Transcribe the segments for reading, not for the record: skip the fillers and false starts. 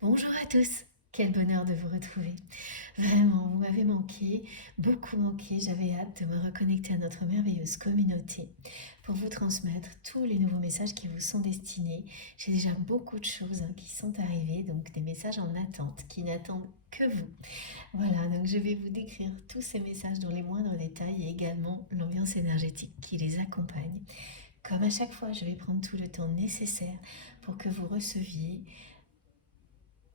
Bonjour à tous, quel bonheur de vous retrouver. Vraiment, vous m'avez manqué, beaucoup manqué. J'avais hâte de me reconnecter à notre merveilleuse communauté pour vous transmettre tous les nouveaux messages qui vous sont destinés. J'ai déjà beaucoup de choses qui sont arrivées, donc des messages en attente qui n'attendent que vous. Voilà, donc je vais vous décrire tous ces messages dans les moindres détails et également l'ambiance énergétique qui les accompagne. Comme à chaque fois, je vais prendre tout le temps nécessaire pour que vous receviez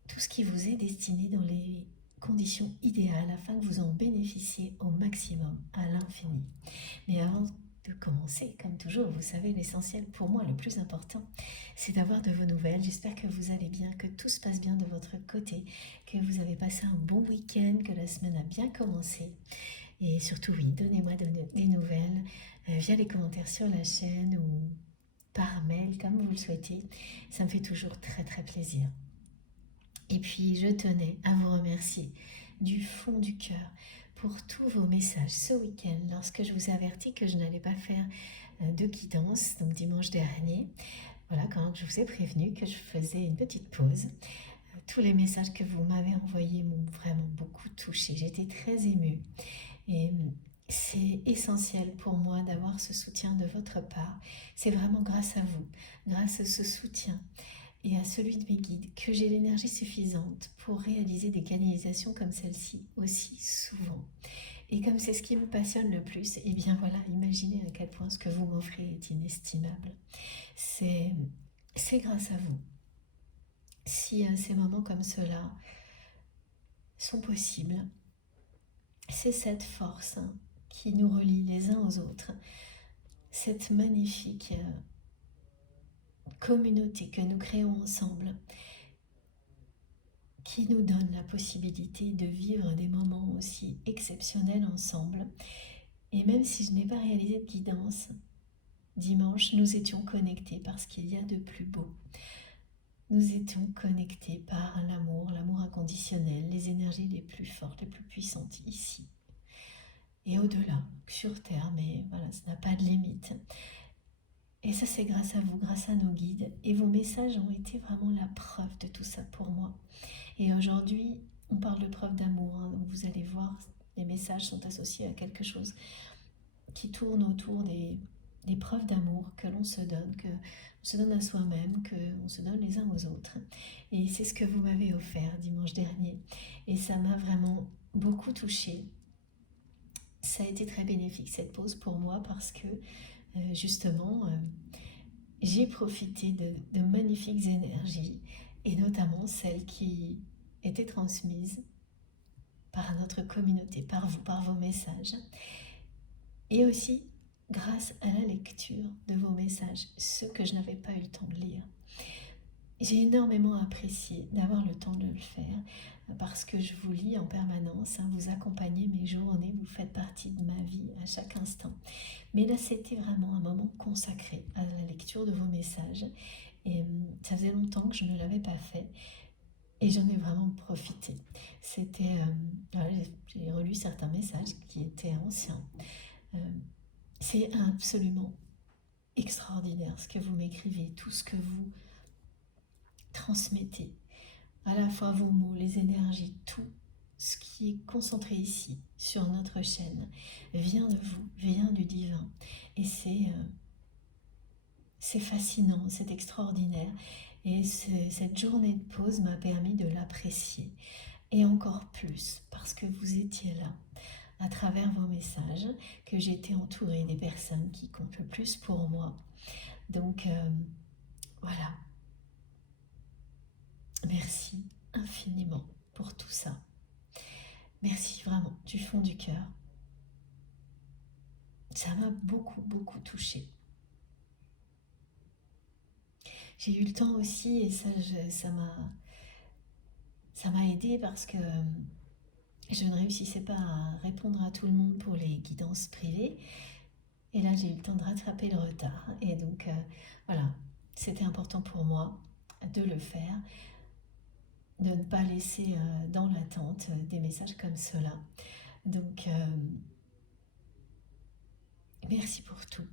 tout ce qui vous est destiné dans les conditions idéales afin que vous en bénéficiez au maximum, à l'infini. Mais avant de commencer, comme toujours, vous savez, l'essentiel pour moi, le plus important, c'est d'avoir de vos nouvelles. J'espère que vous allez bien, que tout se passe bien de votre côté, que vous avez passé un bon week-end, que la semaine a bien commencé. Et surtout, oui, donnez-moi des nouvelles via les commentaires sur la chaîne ou par mail, comme vous le souhaitez. Ça me fait toujours très très plaisir. Et puis, je tenais à vous remercier du fond du cœur pour tous vos messages ce week-end lorsque je vous ai averti que je n'allais pas faire de guidance, donc dimanche dernier. Voilà, quand je vous ai prévenu que je faisais une petite pause. Tous les messages que vous m'avez envoyés m'ont vraiment beaucoup touchée. J'étais très émue. Et c'est essentiel pour moi d'avoir ce soutien de votre part. C'est vraiment grâce à vous, grâce à ce soutien et à celui de mes guides que j'ai l'énergie suffisante pour réaliser des canalisations comme celle-ci aussi souvent. Et comme c'est ce qui me passionne le plus, et bien voilà, imaginez à quel point ce que vous m'offrez est inestimable. C'est, c'est grâce à vous. Si ces moments comme cela sont possibles, c'est cette force qui nous relie les uns aux autres, cette magnifique communauté que nous créons ensemble qui nous donne la possibilité de vivre des moments aussi exceptionnels ensemble. Et même si je n'ai pas réalisé de guidance, dimanche, nous étions connectés par ce qu'il y a de plus beau. Nous étions connectés par l'amour, l'amour inconditionnel, les énergies les plus fortes, les plus puissantes ici. Et au-delà, sur Terre, mais voilà, ça n'a pas de limite. Et ça, c'est grâce à vous, grâce à nos guides. Et vos messages ont été vraiment la preuve de tout ça pour moi. Et aujourd'hui, on parle de preuve d'amour. Donc vous allez voir, les messages sont associés à quelque chose qui tourne autour des preuves d'amour que l'on se donne, que on se donne à soi-même, qu'on se donne les uns aux autres. Et c'est ce que vous m'avez offert dimanche dernier. Et ça m'a vraiment beaucoup touchée. Ça a été très bénéfique cette pause pour moi parce que justement, j'ai profité de magnifiques énergies et notamment celles qui étaient transmises par notre communauté, par vous, par vos messages. Et aussi grâce à la lecture de vos messages, ceux que je n'avais pas eu le temps de lire. J'ai énormément apprécié d'avoir le temps de le faire parce que je vous lis en permanence, vous accompagnez mes journées, vous faites partie de ma vie à chaque instant. Mais là, c'était vraiment un moment consacré à la lecture de vos messages et ça faisait longtemps que je ne l'avais pas fait. Et j'en ai vraiment profité. C'était, voilà, j'ai relu certains messages qui étaient anciens. Euh, c'est absolument extraordinaire ce que vous m'écrivez, tout ce que vous transmettez. À la fois vos mots, les énergies, tout ce qui est concentré ici, sur notre chaîne, vient de vous, vient du divin. Et c'est fascinant, c'est extraordinaire. Et cette journée de pause m'a permis de l'apprécier. Et encore plus, parce que vous étiez là, à travers vos messages, que j'étais entourée des personnes qui comptent le plus pour moi. Donc, voilà. Merci infiniment pour tout ça. Merci vraiment du fond du cœur. Ça m'a beaucoup, beaucoup touchée. J'ai eu le temps aussi, et ça m'a aidé parce que je ne réussissais pas à répondre à tout le monde pour les guidances privées. Et là, j'ai eu le temps de rattraper le retard. Et donc, voilà, c'était important pour moi de le faire, de ne pas laisser dans l'attente des messages comme cela. Donc, merci pour tout.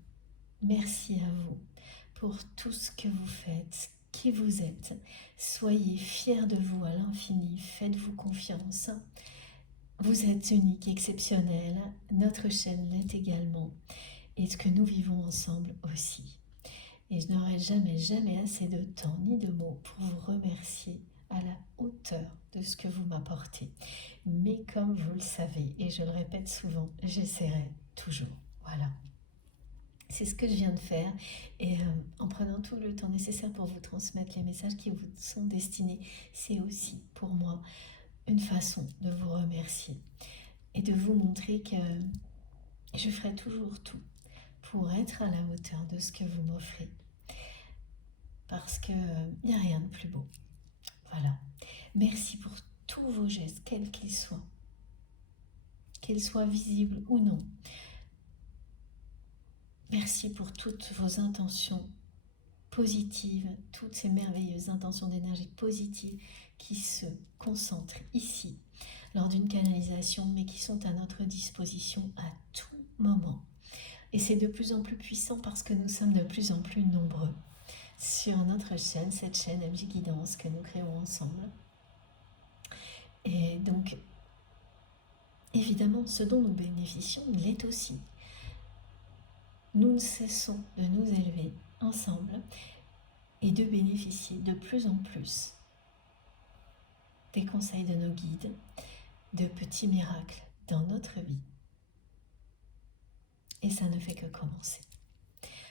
Merci à vous pour tout ce que vous faites, qui vous êtes. Soyez fiers de vous à l'infini, faites-vous confiance. Vous êtes unique, exceptionnel, notre chaîne l'est également, et ce que nous vivons ensemble aussi. Et je n'aurai jamais assez de temps ni de mots pour vous remercier à la hauteur de ce que vous m'apportez. Mais comme vous le savez, et je le répète souvent, j'essaierai toujours. Voilà. C'est ce que je viens de faire, et en prenant tout le temps nécessaire pour vous transmettre les messages qui vous sont destinés, c'est aussi pour moi une façon de vous remercier et de vous montrer que je ferai toujours tout pour être à la hauteur de ce que vous m'offrez, parce qu'il n'y a rien de plus beau. Voilà. Merci pour tous vos gestes, quels qu'ils soient visibles ou non. Merci pour toutes vos intentions positives, toutes ces merveilleuses intentions d'énergie positive qui se concentrent ici lors d'une canalisation, mais qui sont à notre disposition à tout moment. Et c'est de plus en plus puissant parce que nous sommes de plus en plus nombreux sur notre chaîne, cette chaîne MJ Guidance que nous créons ensemble. Et donc, évidemment, ce dont nous bénéficions l'est aussi. Nous ne cessons de nous élever ensemble et de bénéficier de plus en plus des conseils de nos guides, de petits miracles dans notre vie. Et ça ne fait que commencer.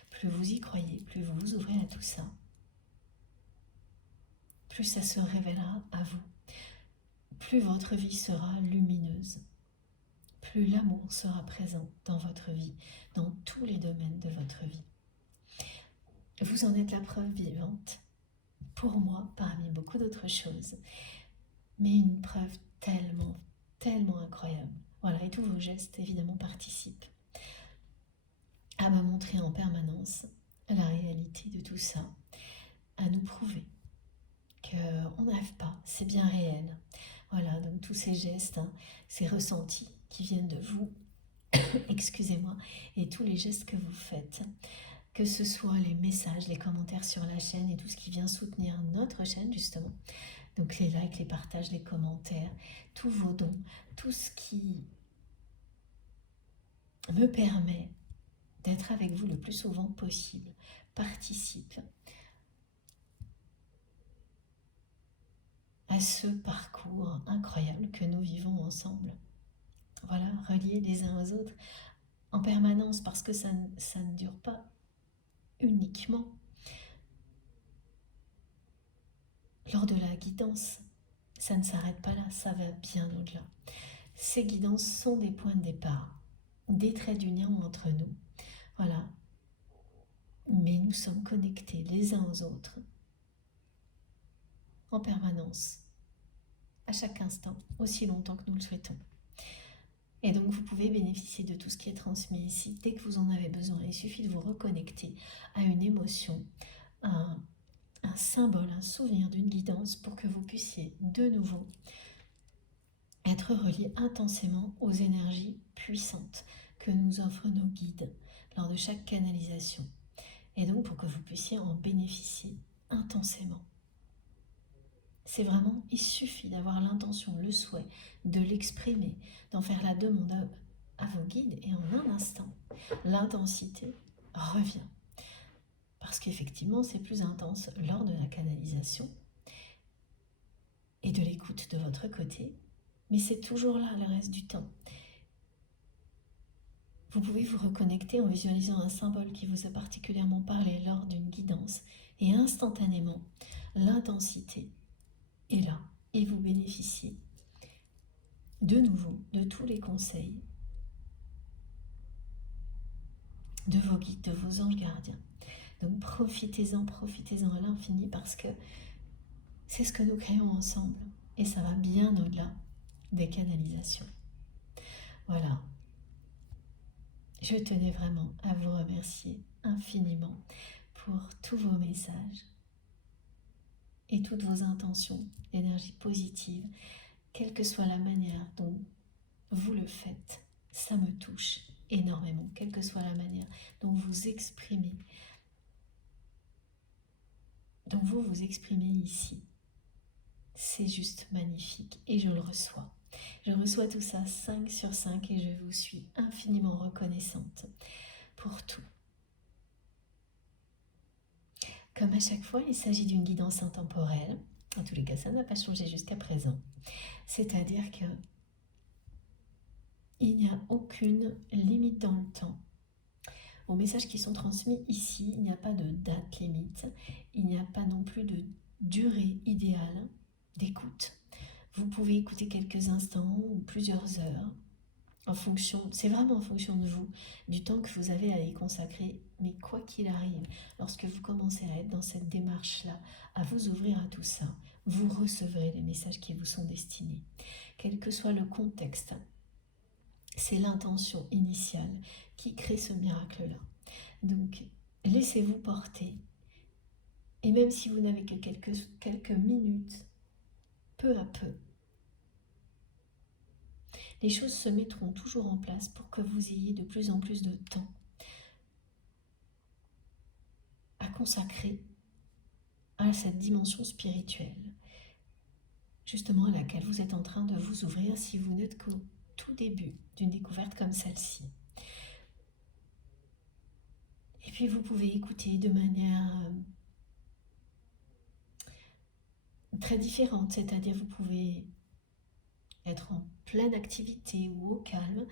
Plus vous y croyez, plus vous vous ouvrez à tout ça, plus ça se révélera à vous, plus votre vie sera lumineuse, plus l'amour sera présent dans votre vie, dans tous les domaines de votre vie. Vous en êtes la preuve vivante, pour moi, parmi beaucoup d'autres choses, mais une preuve tellement incroyable. Voilà, et tous vos gestes, évidemment, participent à me montrer en permanence la réalité de tout ça, à nous prouver qu'on ne rêve pas, c'est bien réel. Voilà, donc tous ces gestes, ces ressentis qui viennent de vous, excusez-moi, et tous les gestes que vous faites, que ce soit les messages, les commentaires sur la chaîne et tout ce qui vient soutenir notre chaîne justement, donc les likes, les partages, les commentaires, tous vos dons, tout ce qui me permet d'être avec vous le plus souvent possible, participe à ce parcours incroyable que nous vivons ensemble. Voilà, reliés les uns aux autres en permanence, parce que ça ne dure pas uniquement lors de la guidance. Ça ne s'arrête pas là, ça va bien au-delà. Ces guidances sont des points de départ, des traits d'union entre nous. Voilà. Mais nous sommes connectés les uns aux autres en permanence, à chaque instant, aussi longtemps que nous le souhaitons. Et donc vous pouvez bénéficier de tout ce qui est transmis ici dès que vous en avez besoin. Il suffit de vous reconnecter à une émotion, à un symbole, un souvenir d'une guidance pour que vous puissiez de nouveau être relié intensément aux énergies puissantes que nous offrent nos guides lors de chaque canalisation. Et donc pour que vous puissiez en bénéficier intensément. C'est vraiment, il suffit d'avoir l'intention, le souhait, de l'exprimer, d'en faire la demande à vos guides, et en un instant, l'intensité revient. Parce qu'effectivement, c'est plus intense lors de la canalisation et de l'écoute de votre côté, mais c'est toujours là le reste du temps. Vous pouvez vous reconnecter en visualisant un symbole qui vous a particulièrement parlé lors d'une guidance, et instantanément, l'intensité est là, et vous bénéficiez de nouveau de tous les conseils de vos guides, de vos anges gardiens. Donc profitez-en à l'infini, parce que c'est ce que nous créons ensemble, et ça va bien au-delà des canalisations. Voilà. Je tenais vraiment à vous remercier infiniment pour tous vos messages et toutes vos intentions d'énergie positive, quelle que soit la manière dont vous le faites. Ça me touche énormément, quelle que soit la manière dont vous exprimez dont vous vous exprimez ici. C'est juste magnifique et je le reçois. Je reçois tout ça 5 sur 5 et je vous suis infiniment reconnaissante pour tout. Comme à chaque fois, il s'agit d'une guidance intemporelle. En tous les cas, ça n'a pas changé jusqu'à présent. C'est-à-dire que il n'y a aucune limite dans le temps. Aux messages qui sont transmis ici, il n'y a pas de date limite. Il n'y a pas non plus de durée idéale d'écoute. Vous pouvez écouter quelques instants ou plusieurs heures. C'est vraiment en fonction de vous, du temps que vous avez à y consacrer. Mais quoi qu'il arrive, lorsque vous commencez à être dans cette démarche-là, à vous ouvrir à tout ça, vous recevrez les messages qui vous sont destinés. Quel que soit le contexte, c'est l'intention initiale qui crée ce miracle-là. Donc, laissez-vous porter. Et même si vous n'avez que quelques minutes, peu à peu, les choses se mettront toujours en place pour que vous ayez de plus en plus de temps à consacrer à cette dimension spirituelle, justement à laquelle vous êtes en train de vous ouvrir si vous n'êtes qu'au tout début d'une découverte comme celle-ci. Et puis vous pouvez écouter de manière très différente, c'est-à-dire vous pouvez être en pleine activité ou au calme,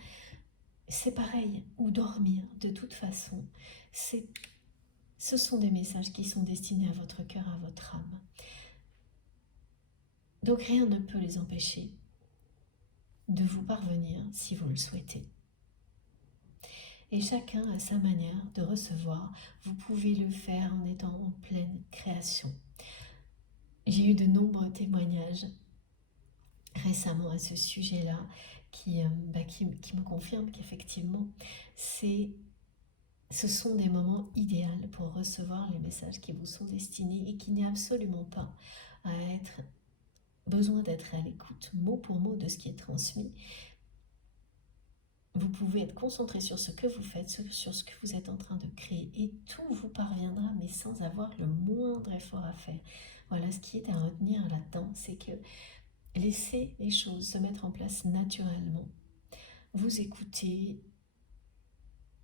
c'est pareil, ou dormir, de toute façon, ce sont des messages qui sont destinés à votre cœur, à votre âme. Donc rien ne peut les empêcher de vous parvenir si vous le souhaitez. Et chacun a sa manière de recevoir. Vous pouvez le faire en étant en pleine création. J'ai eu de nombreux témoignages récemment à ce sujet-là qui me confirment qu'effectivement, ce sont des moments idéaux pour recevoir les messages qui vous sont destinés et qu'il n'y a absolument pas besoin d'être à l'écoute mot pour mot de ce qui est transmis. Vous pouvez être concentré sur ce que vous faites, sur ce que vous êtes en train de créer et tout vous parviendra, mais sans avoir le moindre effort à faire. Voilà, ce qui est à retenir là-dedans, c'est que laissez les choses se mettre en place naturellement. Vous écoutez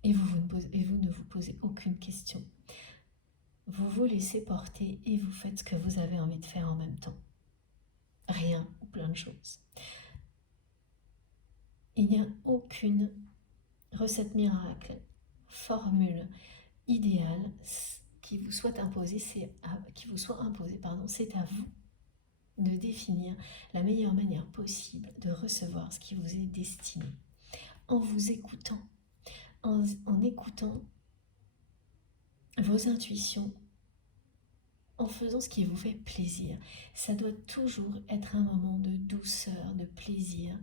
et vous ne vous posez aucune question. Vous vous laissez porter et vous faites ce que vous avez envie de faire en même temps. Rien ou plein de choses. Il n'y a aucune recette miracle, formule idéale qui vous soit imposée, c'est à vous de définir la meilleure manière possible de recevoir ce qui vous est destiné. En vous écoutant, en écoutant vos intuitions, en faisant ce qui vous fait plaisir. Ça doit toujours être un moment de douceur, de plaisir,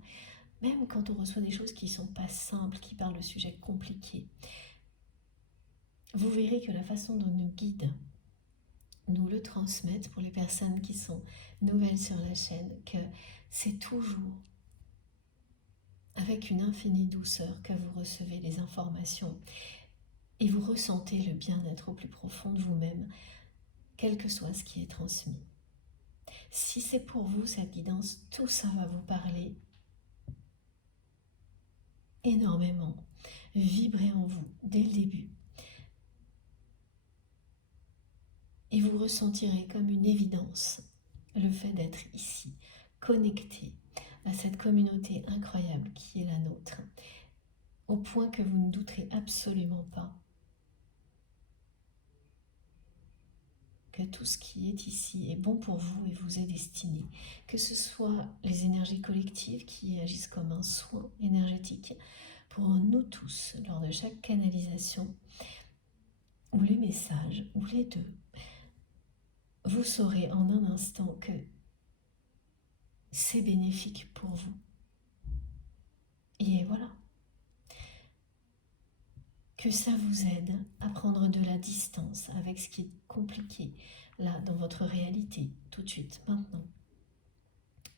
même quand on reçoit des choses qui ne sont pas simples, qui parlent de sujets compliqués. Vous verrez que la façon dont nos guides nous le transmettent, pour les personnes qui sont nouvelles sur la chaîne, que c'est toujours avec une infinie douceur que vous recevez les informations et vous ressentez le bien-être au plus profond de vous-même, quel que soit ce qui est transmis. Si c'est pour vous cette guidance, tout ça va vous parler énormément, vibrer en vous dès le début. Et vous ressentirez comme une évidence le fait d'être ici, connecté à cette communauté incroyable qui est la nôtre, au point que vous ne douterez absolument pas que tout ce qui est ici est bon pour vous et vous est destiné, que ce soit les énergies collectives qui agissent comme un soin énergétique pour nous tous lors de chaque canalisation, ou les messages, ou les deux. Vous saurez en un instant que c'est bénéfique pour vous. Et voilà. Que ça vous aide à prendre de la distance avec ce qui est compliqué, là, dans votre réalité, tout de suite, maintenant.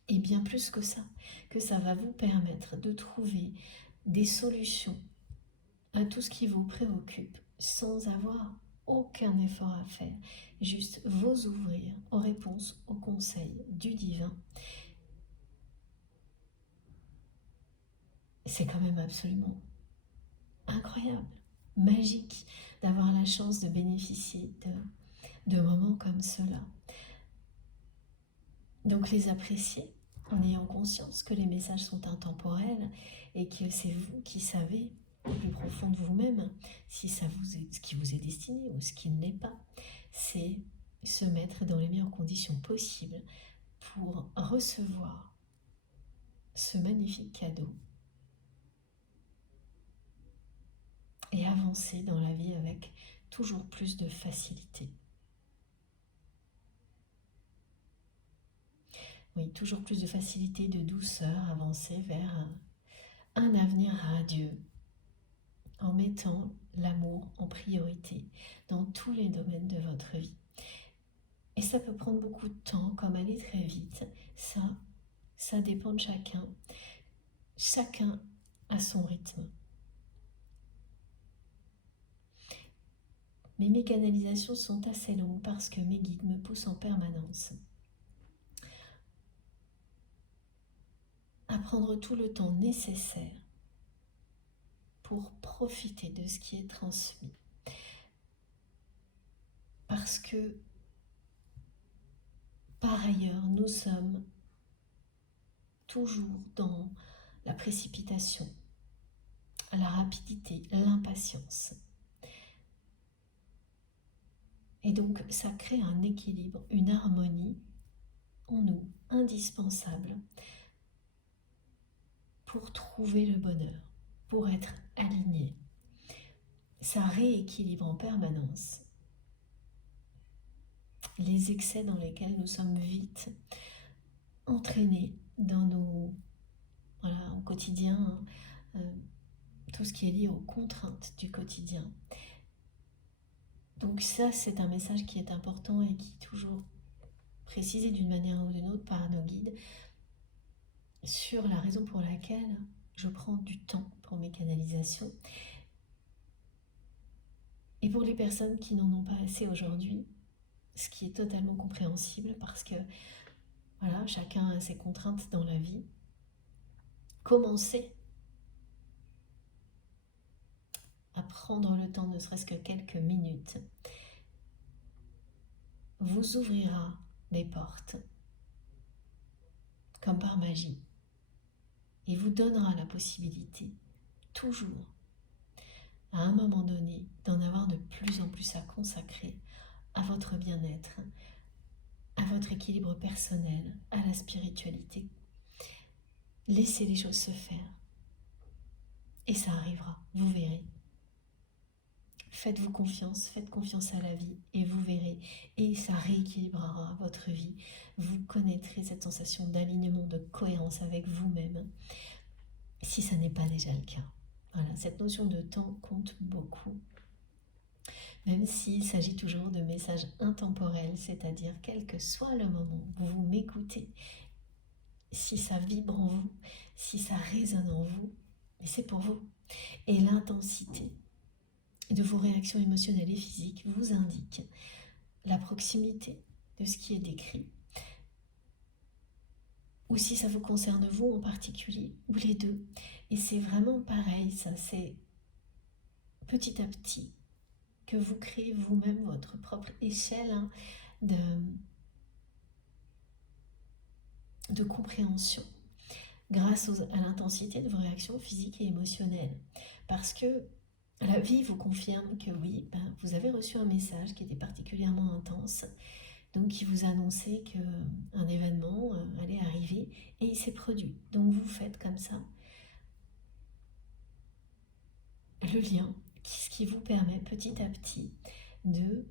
Et bien plus que ça va vous permettre de trouver des solutions à tout ce qui vous préoccupe sans avoir aucun effort à faire, juste vous ouvrir aux réponses, aux conseils du divin. C'est quand même absolument incroyable, magique d'avoir la chance de bénéficier de moments comme cela. Donc les apprécier en ayant conscience que les messages sont intemporels et que c'est vous qui savez au plus profond de vous-même si ça vous est, ce qui vous est destiné ou ce qui ne l'est pas. C'est se mettre dans les meilleures conditions possibles pour recevoir ce magnifique cadeau et avancer dans la vie avec toujours plus de facilité. Oui, toujours plus de facilité, de douceur, avancer vers un avenir radieux en mettant l'amour en priorité dans tous les domaines de votre vie. Et ça peut prendre beaucoup de temps, comme aller très vite. Ça dépend de chacun. Chacun a son rythme. Mais mes canalisations sont assez longues parce que mes guides me poussent en permanence à prendre tout le temps nécessaire pour profiter de ce qui est transmis. Parce que, par ailleurs, nous sommes toujours dans la précipitation, la rapidité, l'impatience. Et donc, ça crée un équilibre, une harmonie en nous, indispensable pour trouver le bonheur, pour être aligné. Ça rééquilibre en permanence les excès dans lesquels nous sommes vite entraînés dans nos, au quotidien, tout ce qui est lié aux contraintes du quotidien. Donc ça, c'est un message qui est important et qui est toujours précisé d'une manière ou d'une autre par nos guides sur la raison pour laquelle je prends du temps pour mes canalisations. Et pour les personnes qui n'en ont pas assez aujourd'hui, ce qui est totalement compréhensible parce que voilà, chacun a ses contraintes dans la vie, commencez à prendre le temps, ne serait-ce que quelques minutes, vous ouvrira des portes comme par magie et vous donnera la possibilité, toujours, à un moment donné, d'en avoir de plus en plus à consacrer à votre bien-être, à votre équilibre personnel, à la spiritualité. Laissez les choses se faire et ça arrivera, vous verrez. Faites-vous confiance, faites confiance à la vie et vous verrez. Et ça rééquilibrera votre vie. Vous connaîtrez cette sensation d'alignement, de cohérence avec vous-même, si ça n'est pas déjà le cas. Voilà, cette notion de temps compte beaucoup. Même s'il s'agit toujours de messages intemporels, c'est-à-dire quel que soit le moment où vous m'écoutez, si ça vibre en vous, si ça résonne en vous, c'est pour vous. Et l'intensité de vos réactions émotionnelles et physiques vous indique la proximité de ce qui est décrit, ou si ça vous concerne vous en particulier, ou les deux. Et c'est vraiment pareil, ça, c'est petit à petit que vous créez vous-même votre propre échelle de compréhension grâce à l'intensité de vos réactions physiques et émotionnelles. Parce que la vie vous confirme que oui, vous avez reçu un message qui était particulièrement intense, donc qui vous annonçait qu'un événement allait arriver et il s'est produit. Donc vous faites comme ça le lien, ce qui vous permet petit à petit de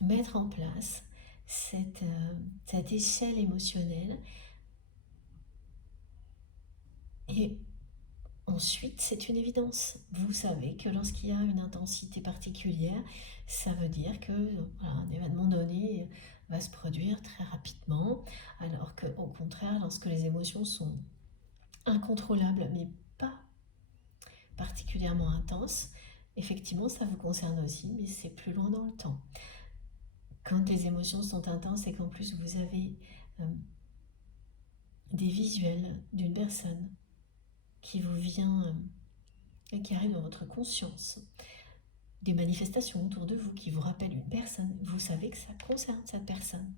mettre en place cette échelle émotionnelle. Et ensuite, c'est une évidence. Vous savez que lorsqu'il y a une intensité particulière, ça veut dire que voilà, un événement donné va se produire très rapidement, alors qu'au contraire, lorsque les émotions sont incontrôlables, mais pas particulièrement intenses, effectivement, ça vous concerne aussi, mais c'est plus loin dans le temps. Quand les émotions sont intenses et qu'en plus vous avez des visuels d'une personne qui vous vient, qui arrive dans votre conscience, des manifestations autour de vous qui vous rappellent une personne, vous savez que ça concerne cette personne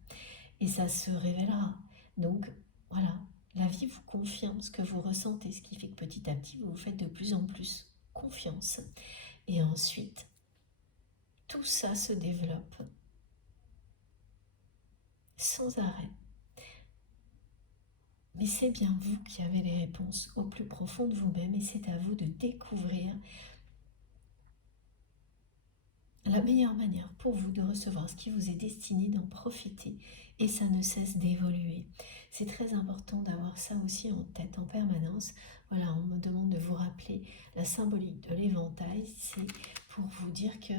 et ça se révélera. Donc voilà, la vie vous confirme ce que vous ressentez, ce qui fait que petit à petit vous vous faites de plus en plus confiance. Et ensuite, tout ça se développe sans arrêt. Mais c'est bien vous qui avez les réponses au plus profond de vous-même et c'est à vous de découvrir la meilleure manière pour vous de recevoir ce qui vous est destiné, d'en profiter, et ça ne cesse d'évoluer. C'est très important d'avoir ça aussi en tête en permanence. Voilà, on me demande de vous rappeler la symbolique de l'éventail, c'est pour vous dire que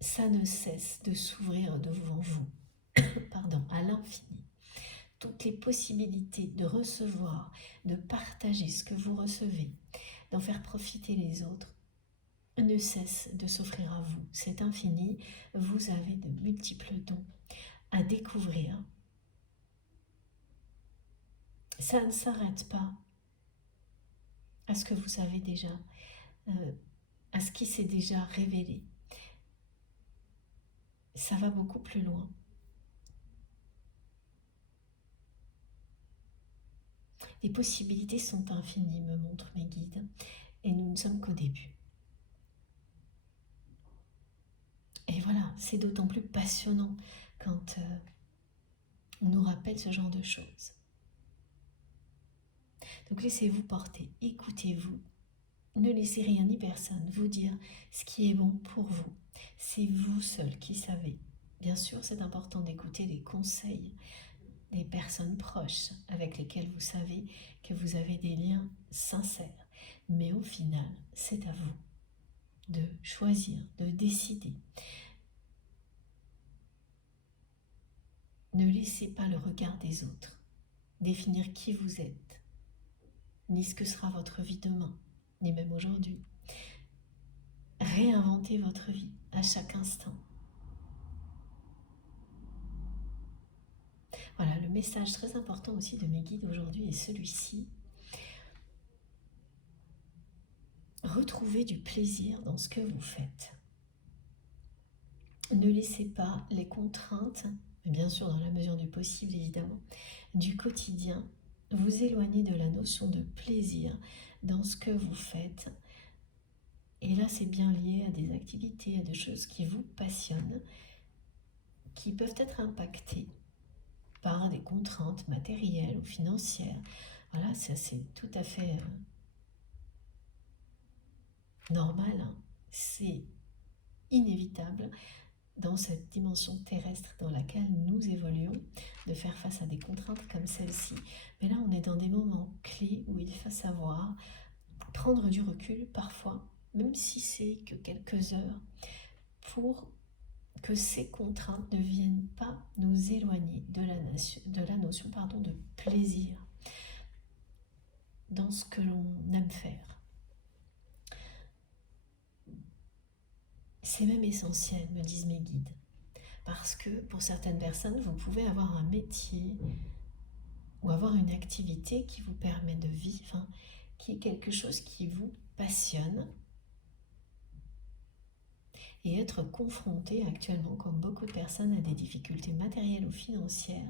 ça ne cesse de s'ouvrir devant vous, pardon, à l'infini. Toutes les possibilités de recevoir, de partager ce que vous recevez, d'en faire profiter les autres, ne cesse de s'offrir à vous. C'est infini, vous avez de multiples dons à découvrir. Ça ne s'arrête pas à ce que vous savez déjà, à ce qui s'est déjà révélé. Ça va beaucoup plus loin. Les possibilités sont infinies, me montrent mes guides, et nous ne sommes qu'au début. Et voilà, c'est d'autant plus passionnant quand on nous rappelle ce genre de choses. Donc laissez-vous porter, écoutez-vous, ne laissez rien ni personne vous dire ce qui est bon pour vous. C'est vous seul qui savez. Bien sûr, c'est important d'écouter les conseils des personnes proches avec lesquelles vous savez que vous avez des liens sincères. Mais au final, c'est à vous de choisir, de décider. Ne laissez pas le regard des autres définir qui vous êtes, ni ce que sera votre vie demain, ni même aujourd'hui. Réinventez votre vie à chaque instant. Voilà, le message très important aussi de mes guides aujourd'hui est celui-ci. Retrouvez du plaisir dans ce que vous faites. Ne laissez pas les contraintes, bien sûr dans la mesure du possible évidemment, du quotidien vous éloigner de la notion de plaisir dans ce que vous faites. Et là, c'est bien lié à des activités, à des choses qui vous passionnent, qui peuvent être impactées par des contraintes matérielles ou financières. Voilà, ça c'est tout à fait normal, hein. C'est inévitable dans cette dimension terrestre dans laquelle nous évoluons, de faire face à des contraintes comme celle-ci. Mais là, on est dans des moments clés où il faut savoir prendre du recul parfois, même si c'est que quelques heures, pour que ces contraintes ne viennent pas nous éloigner de la notion de plaisir dans ce que l'on aime faire. C'est même essentiel, me disent mes guides, parce que pour certaines personnes, vous pouvez avoir un métier ou avoir une activité qui vous permet de vivre, qui est quelque chose qui vous passionne, et être confronté actuellement, comme beaucoup de personnes, à des difficultés matérielles ou financières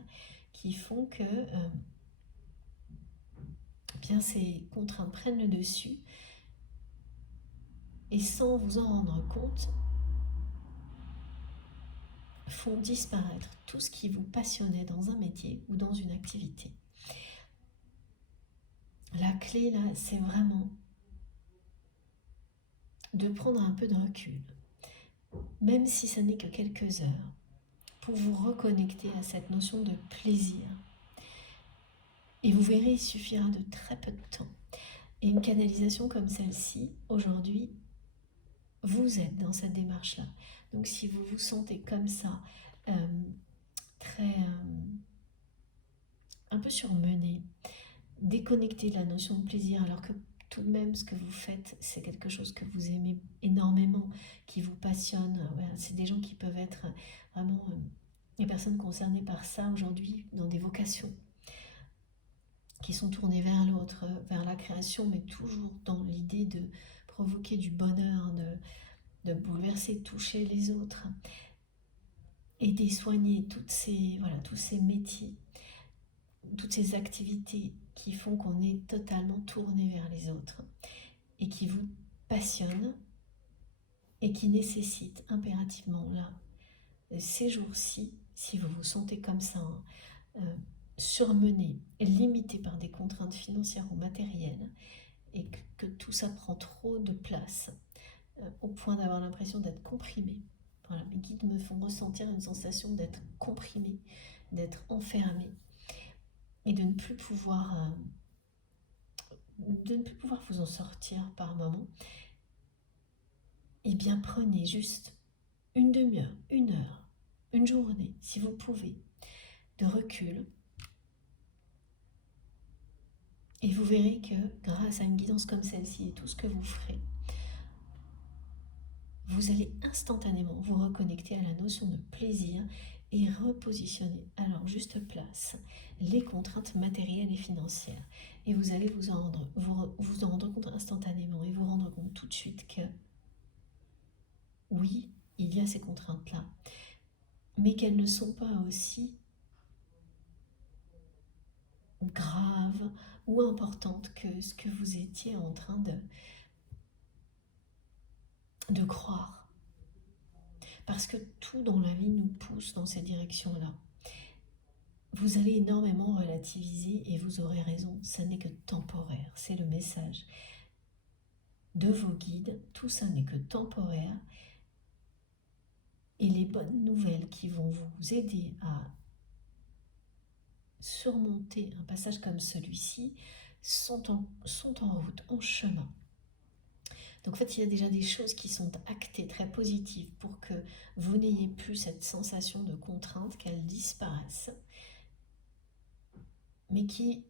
qui font que bien ces contraintes prennent le dessus et sans vous en rendre compte, font disparaître tout ce qui vous passionnait dans un métier ou dans une activité. La clé là, c'est vraiment de prendre un peu de recul, même si ce n'est que quelques heures, pour vous reconnecter à cette notion de plaisir. Et vous verrez, il suffira de très peu de temps. Et une canalisation comme celle-ci, aujourd'hui, vous êtes dans cette démarche-là. Donc si vous vous sentez comme ça, très un peu surmené, déconnecté de la notion de plaisir, alors que tout de même ce que vous faites, c'est quelque chose que vous aimez énormément, qui vous passionne. Voilà, c'est des gens qui peuvent être vraiment les personnes concernées par ça aujourd'hui dans des vocations qui sont tournées vers l'autre, vers la création, mais toujours dans l'idée de provoquer du bonheur, de bouleverser, de toucher les autres, aider, soigner voilà, tous ces métiers, toutes ces activités qui font qu'on est totalement tourné vers les autres et qui vous passionnent et qui nécessitent impérativement là, ces jours-ci, si vous vous sentez comme ça, surmené, limité par des contraintes financières ou matérielles, et que tout ça prend trop de place, au point d'avoir l'impression d'être comprimé. Voilà, mes guides me font ressentir une sensation d'être comprimé, d'être enfermé, et de ne plus pouvoir vous en sortir par moment. Eh bien, prenez juste une demi-heure, une heure, une journée, si vous pouvez, de recul. Et vous verrez que grâce à une guidance comme celle-ci et tout ce que vous ferez, vous allez instantanément vous reconnecter à la notion de plaisir et repositionner à leur juste place les contraintes matérielles et financières. Et vous allez vous en rendre compte instantanément et vous rendre compte tout de suite que oui, il y a ces contraintes-là, mais qu'elles ne sont pas aussi graves ou importantes que ce que vous étiez en train de croire. Parce que tout dans la vie nous pousse dans ces directions-là. Vous allez énormément relativiser et vous aurez raison, ça n'est que temporaire, c'est le message de vos guides, tout ça n'est que temporaire, et les bonnes nouvelles qui vont vous aider à surmonter un passage comme celui-ci sont en route, en chemin. Donc en fait, il y a déjà des choses qui sont actées, très positives, pour que vous n'ayez plus cette sensation de contrainte, qu'elles disparaissent, mais qui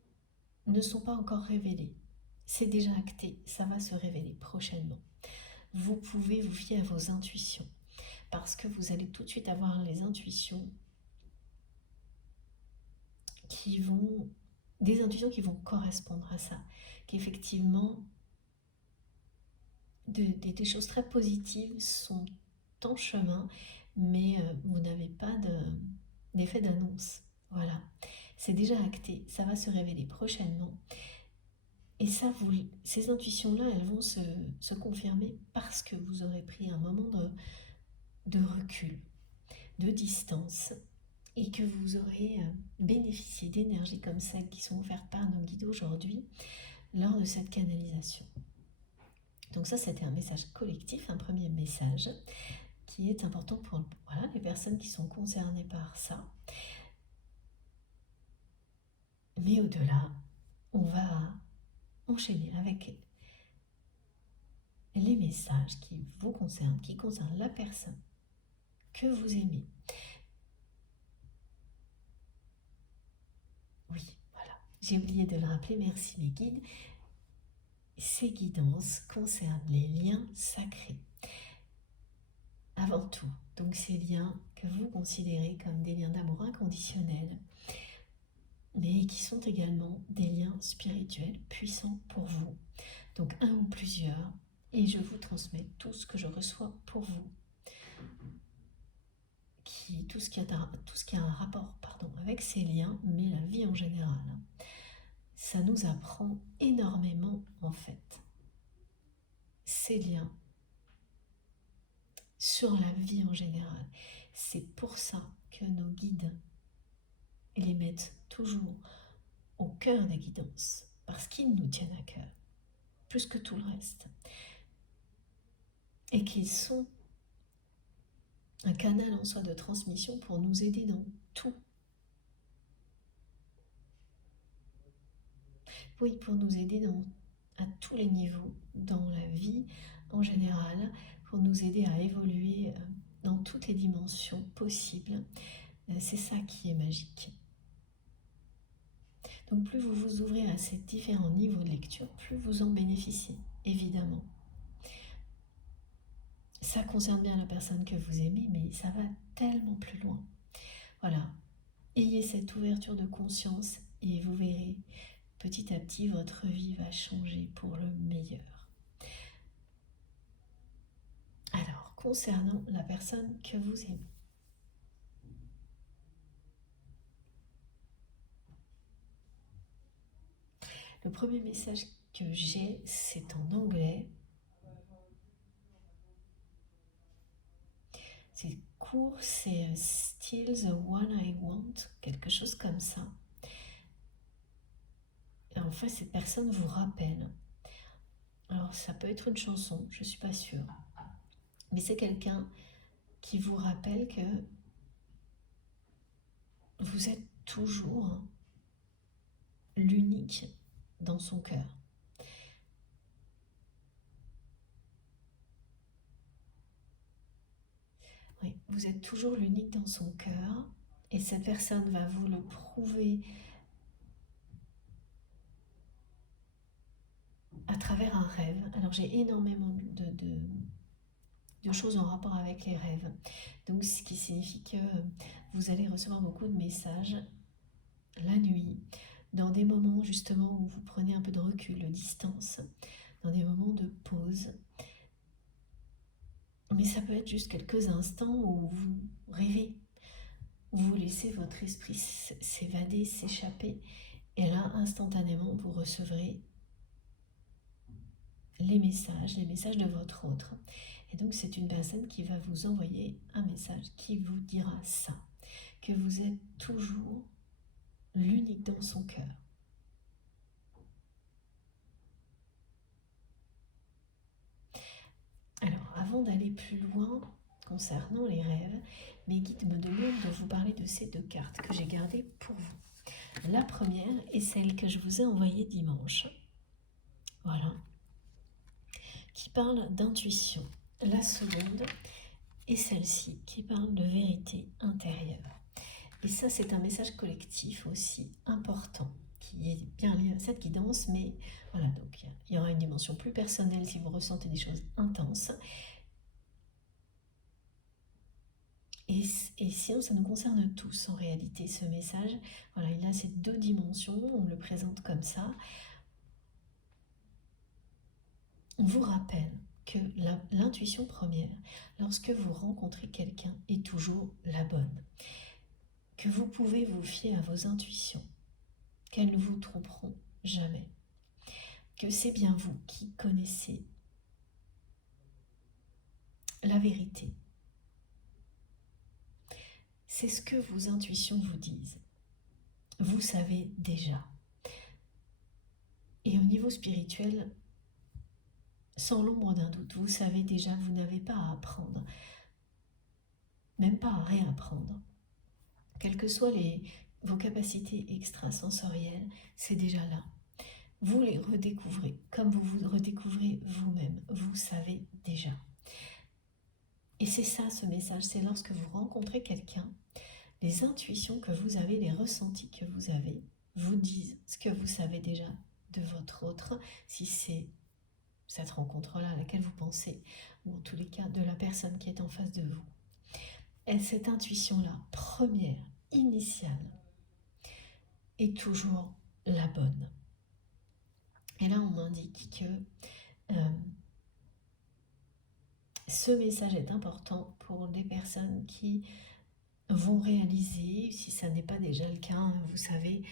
ne sont pas encore révélées. C'est déjà acté, ça va se révéler prochainement. Vous pouvez vous fier à vos intuitions, parce que vous allez tout de suite avoir les intuitions des intuitions qui vont correspondre à ça, qu'effectivement, des choses très positives sont en chemin, mais vous n'avez pas d'effet d'annonce. Voilà, c'est déjà acté, ça va se révéler prochainement. Et ça, ces intuitions-là, elles vont se confirmer parce que vous aurez pris un moment de recul, de distance, et que vous aurez bénéficié d'énergies comme celles qui sont offertes par nos guides aujourd'hui lors de cette canalisation. Donc ça, c'était un message collectif, un premier message qui est important pour les personnes qui sont concernées par ça. Mais au-delà, on va enchaîner avec les messages qui vous concernent, qui concernent la personne que vous aimez. Oui, voilà, j'ai oublié de le rappeler, merci mes guides. Ces guidances concernent les liens sacrés. Avant tout, donc ces liens que vous considérez comme des liens d'amour inconditionnel, mais qui sont également des liens spirituels puissants pour vous. Donc un ou plusieurs, et je vous transmets tout ce que je reçois pour vous. Tout ce qui a un rapport avec ces liens, mais la vie en général. Ça nous apprend énormément en fait. Ces liens sur la vie en général. C'est pour ça que nos guides les mettent toujours au cœur des guidances, parce qu'ils nous tiennent à cœur, plus que tout le reste. Et qu'ils sont un canal en soi de transmission pour nous aider dans tout. Oui, pour nous aider à tous les niveaux, dans la vie en général, pour nous aider à évoluer dans toutes les dimensions possibles. C'est ça qui est magique. Donc plus vous vous ouvrez à ces différents niveaux de lecture, plus vous en bénéficiez, évidemment. Ça concerne bien la personne que vous aimez, mais ça va tellement plus loin. Voilà, ayez cette ouverture de conscience et vous verrez, petit à petit, votre vie va changer pour le meilleur. Alors, concernant la personne que vous aimez, le premier message que j'ai, c'est en anglais. C'est court, c'est Still the One I Want, quelque chose comme ça. Et en fait, cette personne vous rappelle. Alors, ça peut être une chanson, je ne suis pas sûre. Mais c'est quelqu'un qui vous rappelle que vous êtes toujours l'unique dans son cœur. Oui, vous êtes toujours l'unique dans son cœur et cette personne va vous le prouver à travers un rêve. Alors j'ai énormément de choses en rapport avec les rêves. Donc ce qui signifie que vous allez recevoir beaucoup de messages la nuit, dans des moments justement où vous prenez un peu de recul, de distance, dans des moments de pause. Mais ça peut être juste quelques instants où vous rêvez, où vous laissez votre esprit s'évader, s'échapper. Et là, instantanément, vous recevrez les messages de votre autre. Et donc, c'est une personne qui va vous envoyer un message qui vous dira ça, que vous êtes toujours l'unique dans son cœur. Alors, avant d'aller plus loin concernant les rêves, mes guides me demandent de vous parler de ces deux cartes que j'ai gardées pour vous. La première est celle que je vous ai envoyée dimanche. Voilà. Qui parle d'intuition. La seconde est celle-ci qui parle de vérité intérieure. Et ça, c'est un message collectif aussi important qui est bien lié à cette guidance, mais voilà, donc il y aura une dimension plus personnelle si vous ressentez des choses intenses. Et sinon, ça nous concerne tous en réalité, ce message. Voilà, il a ces deux dimensions, on le présente comme ça. On vous rappelle que l'intuition première, lorsque vous rencontrez quelqu'un, est toujours la bonne. Que vous pouvez vous fier à vos intuitions, qu'elles ne vous tromperont jamais. Que c'est bien vous qui connaissez la vérité. C'est ce que vos intuitions vous disent. Vous savez déjà. Et au niveau spirituel, sans l'ombre d'un doute, vous savez déjà, vous n'avez pas à apprendre, même pas à réapprendre. Quelles que soient vos capacités extrasensorielles, c'est déjà là. Vous les redécouvrez, comme vous vous redécouvrez vous-même, vous savez déjà. Et c'est ça ce message, c'est lorsque vous rencontrez quelqu'un, les intuitions que vous avez, les ressentis que vous avez, vous disent ce que vous savez déjà de votre autre, si c'est cette rencontre-là à laquelle vous pensez, ou en tous les cas de la personne qui est en face de vous. Et cette intuition-là, première, initiale, est toujours la bonne. Et là, on m'indique que ce message est important pour des personnes qui vont réaliser, si ça n'est pas déjà le cas, vous savez,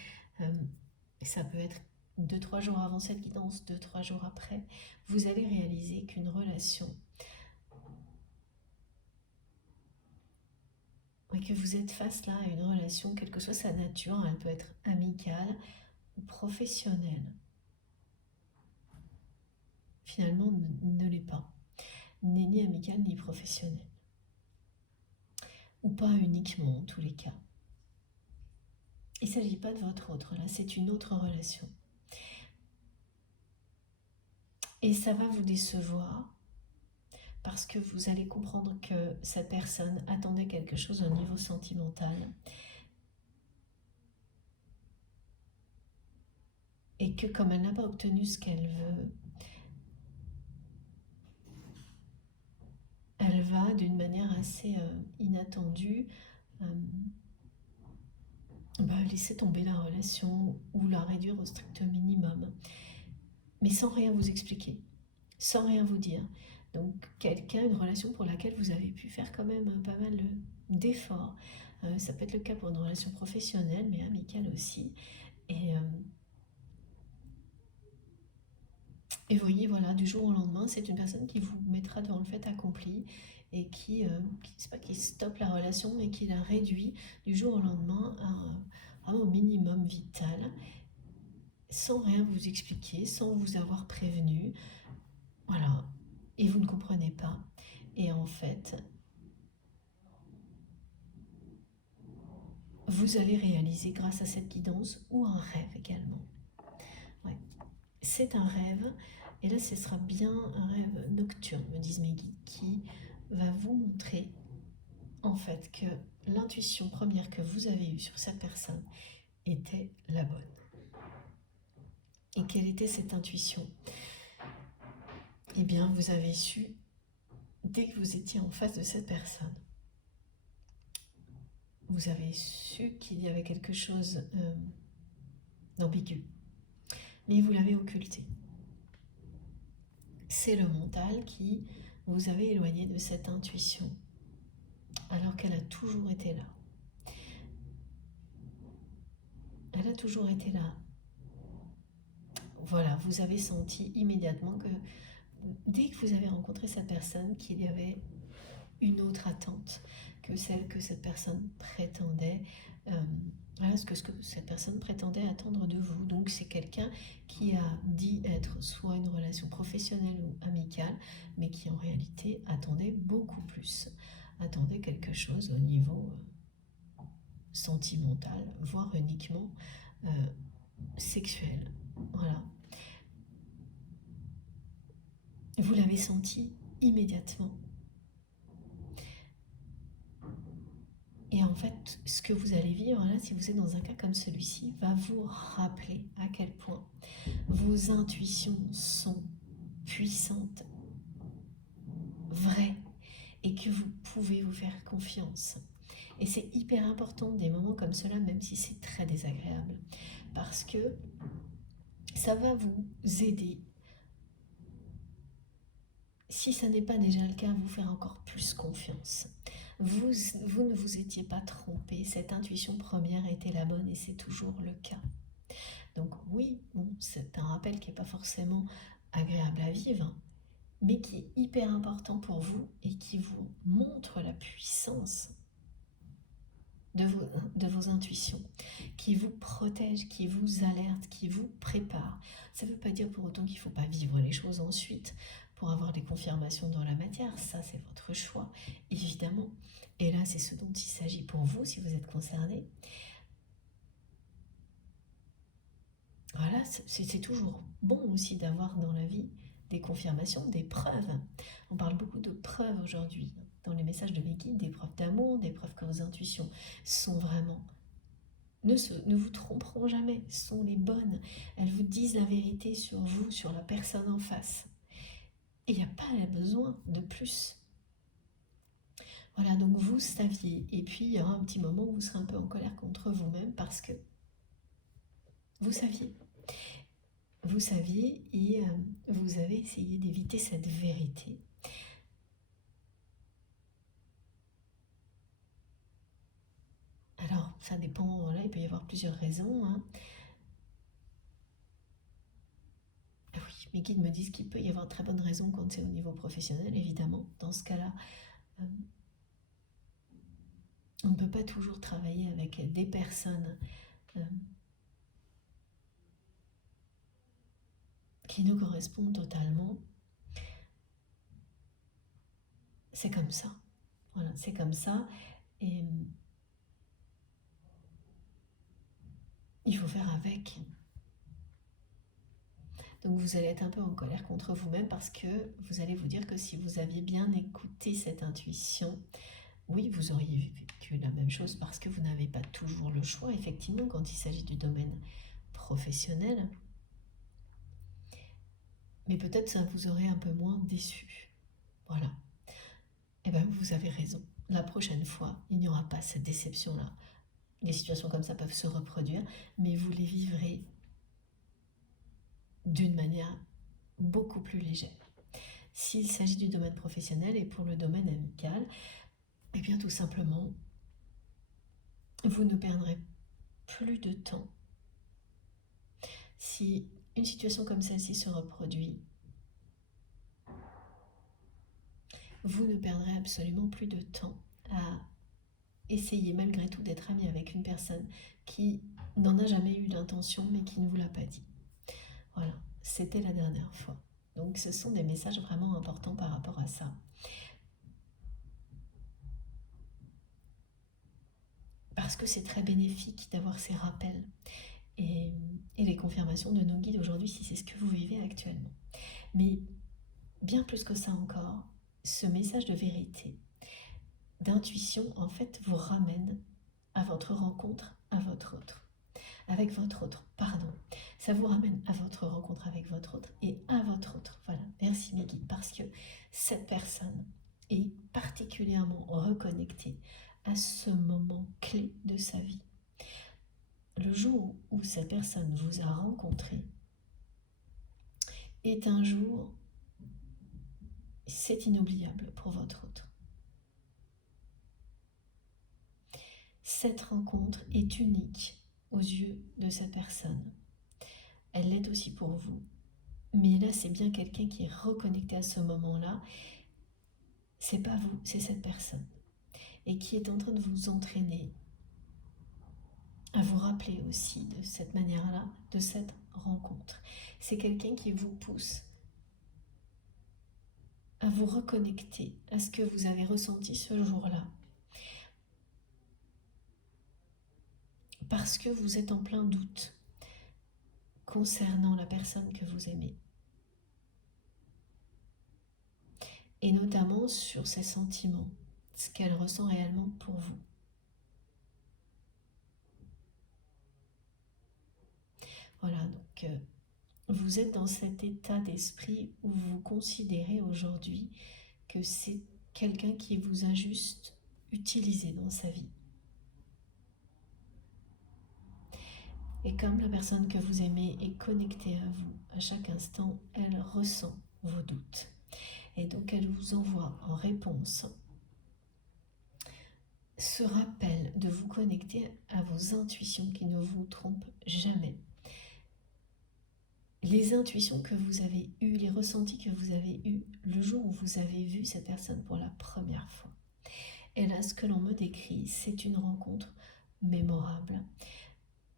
ça peut être 2-3 jours avant cette guidance, 2-3 jours après, vous allez réaliser qu'une relation, et que vous êtes face là à une relation, quelle que soit sa nature, elle peut être amicale ou professionnelle. Finalement, ne l'est pas. N'est ni amicale ni professionnelle. Ou pas uniquement en tous les cas. Il ne s'agit pas de votre autre, là, c'est une autre relation. Et ça va vous décevoir parce que vous allez comprendre que cette personne attendait quelque chose au niveau sentimental. que comme elle n'a pas obtenu ce qu'elle veut, elle va d'une manière assez inattendue laisser tomber la relation ou la réduire au strict minimum, mais sans rien vous expliquer, sans rien vous dire. Donc quelqu'un, une relation pour laquelle vous avez pu faire quand même pas mal d'efforts. Ça peut être le cas pour une relation professionnelle, mais amicale aussi. Et vous voyez, voilà, du jour au lendemain, c'est une personne qui vous mettra devant le fait accompli et c'est pas qui stoppe la relation, mais qui la réduit du jour au lendemain au minimum vital, sans rien vous expliquer, sans vous avoir prévenu. Voilà. Et vous ne comprenez pas. Et en fait, vous allez réaliser grâce à cette guidance ou un rêve également. Ouais. C'est un rêve, et là ce sera bien un rêve nocturne, me disent mes guides, qui va vous montrer en fait que l'intuition première que vous avez eue sur cette personne était la bonne. Et quelle était cette intuition? Eh bien, vous avez su, dès que vous étiez en face de cette personne, vous avez su qu'il y avait quelque chose d'ambigu, mais vous l'avez occulté. C'est le mental qui vous avait éloigné de cette intuition, alors qu'elle a toujours été là. Elle a toujours été là. Voilà, vous avez senti immédiatement que dès que vous avez rencontré cette personne, qu'il y avait une autre attente que celle que cette personne prétendait, voilà ce que cette personne prétendait attendre de vous. Donc c'est quelqu'un qui a dit être soit une relation professionnelle ou amicale, mais qui en réalité attendait beaucoup plus, attendait quelque chose au niveau sentimental, voire uniquement sexuel. Voilà. Vous l'avez senti immédiatement. Et en fait, ce que vous allez vivre là, si vous êtes dans un cas comme celui-ci, va vous rappeler à quel point vos intuitions sont puissantes, vraies, et que vous pouvez vous faire confiance. Et c'est hyper important des moments comme cela, même si c'est très désagréable, parce que ça va vous aider, si ça n'est pas déjà le cas, à vous faire encore plus confiance. Vous ne vous étiez pas trompé, cette intuition première était la bonne et c'est toujours le cas. Donc oui, bon, c'est un rappel qui n'est pas forcément agréable à vivre, mais qui est hyper important pour vous et qui vous montre la puissance de vos intuitions, qui vous protège, qui vous alerte, qui vous prépare. Ça ne veut pas dire pour autant qu'il ne faut pas vivre les choses ensuite pour avoir des confirmations dans la matière. Ça, c'est votre choix, évidemment. Et là, c'est ce dont il s'agit pour vous, si vous êtes concerné. Voilà, c'est toujours bon aussi d'avoir dans la vie des confirmations, des preuves. On parle beaucoup de preuves aujourd'hui dans les messages de mes guides, des preuves d'amour, des preuves que vos intuitions sont vraiment, ne vous tromperont jamais, sont les bonnes. Elles vous disent la vérité sur vous, sur la personne en face. Et il n'y a pas besoin de plus. Voilà, donc vous saviez. Et puis il y aura un petit moment où vous serez un peu en colère contre vous-même parce que vous saviez. Vous saviez et vous avez essayé d'éviter cette vérité. Alors, ça dépend, là, il peut y avoir plusieurs raisons. Hein. Ah oui, mes guides me disent qu'il peut y avoir de très bonnes raisons quand c'est au niveau professionnel, évidemment. Dans ce cas-là, on ne peut pas toujours travailler avec des personnes qui nous correspondent totalement. C'est comme ça. Voilà, c'est comme ça. Et il faut faire avec. Donc vous allez être un peu en colère contre vous-même parce que vous allez vous dire que si vous aviez bien écouté cette intuition, oui, vous auriez vécu la même chose parce que vous n'avez pas toujours le choix, effectivement, quand il s'agit du domaine professionnel. mais peut-être ça vous aurait un peu moins déçu. Voilà. Eh bien, vous avez raison. La prochaine fois, il n'y aura pas cette déception-là. Des situations comme ça peuvent se reproduire, mais vous les vivrez d'une manière beaucoup plus légère. S'il s'agit du domaine professionnel et pour le domaine amical, eh bien tout simplement, vous ne perdrez plus de temps. Si une situation comme celle-ci se reproduit, vous ne perdrez absolument plus de temps à essayer malgré tout d'être ami avec une personne qui n'en a jamais eu l'intention mais qui ne vous l'a pas dit. Voilà, c'était la dernière fois. Donc ce sont des messages vraiment importants par rapport à ça. Parce que c'est très bénéfique d'avoir ces rappels et les confirmations de nos guides aujourd'hui si c'est ce que vous vivez actuellement. Mais bien plus que ça encore, ce message de vérité, d'intuition, en fait, vous ramène à votre rencontre avec votre autre, pardon. Ça vous ramène à votre rencontre avec votre autre et à votre autre. Voilà, merci mes guides, parce que cette personne est particulièrement reconnectée à ce moment clé de sa vie. Le jour où cette personne vous a rencontré est un jour, c'est inoubliable pour votre autre. Cette rencontre est unique aux yeux de cette personne. Elle l'est aussi pour vous. Mais là, c'est bien quelqu'un qui est reconnecté à ce moment-là. C'est pas vous, c'est cette personne. Et qui est en train de vous entraîner à vous rappeler aussi de cette manière-là, de cette rencontre. C'est quelqu'un qui vous pousse à vous reconnecter à ce que vous avez ressenti ce jour-là. Parce que vous êtes en plein doute concernant la personne que vous aimez. Et notamment sur ses sentiments, ce qu'elle ressent réellement pour vous. Voilà, donc vous êtes dans cet état d'esprit où vous considérez aujourd'hui que c'est quelqu'un qui vous a juste utilisé dans sa vie. Et comme la personne que vous aimez est connectée à vous, à chaque instant, elle ressent vos doutes. Et donc elle vous envoie en réponse ce rappel de vous connecter à vos intuitions qui ne vous trompent jamais. Les intuitions que vous avez eues, les ressentis que vous avez eus le jour où vous avez vu cette personne pour la première fois. Et là, ce que l'on me décrit, c'est une rencontre mémorable,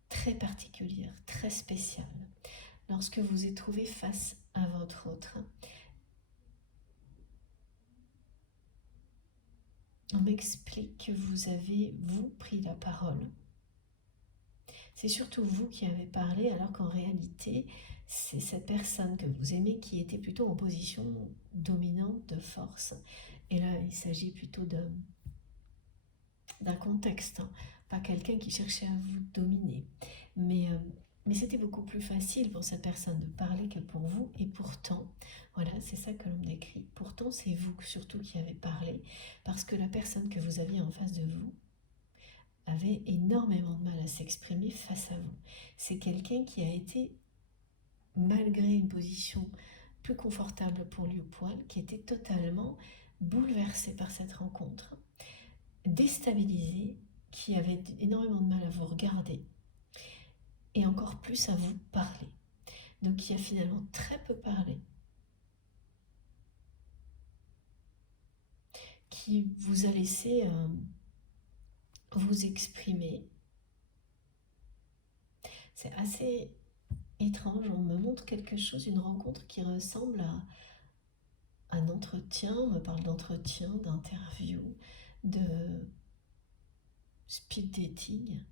très particulière, très spéciale. Lorsque vous êtes trouvé face à votre autre, on m'explique que vous avez, vous, pris la parole. C'est surtout vous qui avez parlé, alors qu'en réalité, c'est cette personne que vous aimez qui était plutôt en position dominante de force. Et là, il s'agit plutôt d'un contexte, hein. Pas quelqu'un qui cherchait à vous dominer. Mais c'était beaucoup plus facile pour cette personne de parler que pour vous. Et pourtant, voilà, c'est ça que l'on me décrit. Pourtant, c'est vous surtout qui avez parlé, parce que la personne que vous aviez en face de vous avait énormément de mal à s'exprimer face à vous. C'est quelqu'un qui a été, malgré une position plus confortable pour lui au poil, qui était totalement bouleversé par cette rencontre, déstabilisé, qui avait énormément de mal à vous regarder et encore plus à vous parler. Donc qui a finalement très peu parlé, qui vous a laissé vous exprimer. C'est assez étrange, on me montre quelque chose, une rencontre qui ressemble à un entretien, on me parle d'entretien, d'interview, de speed dating.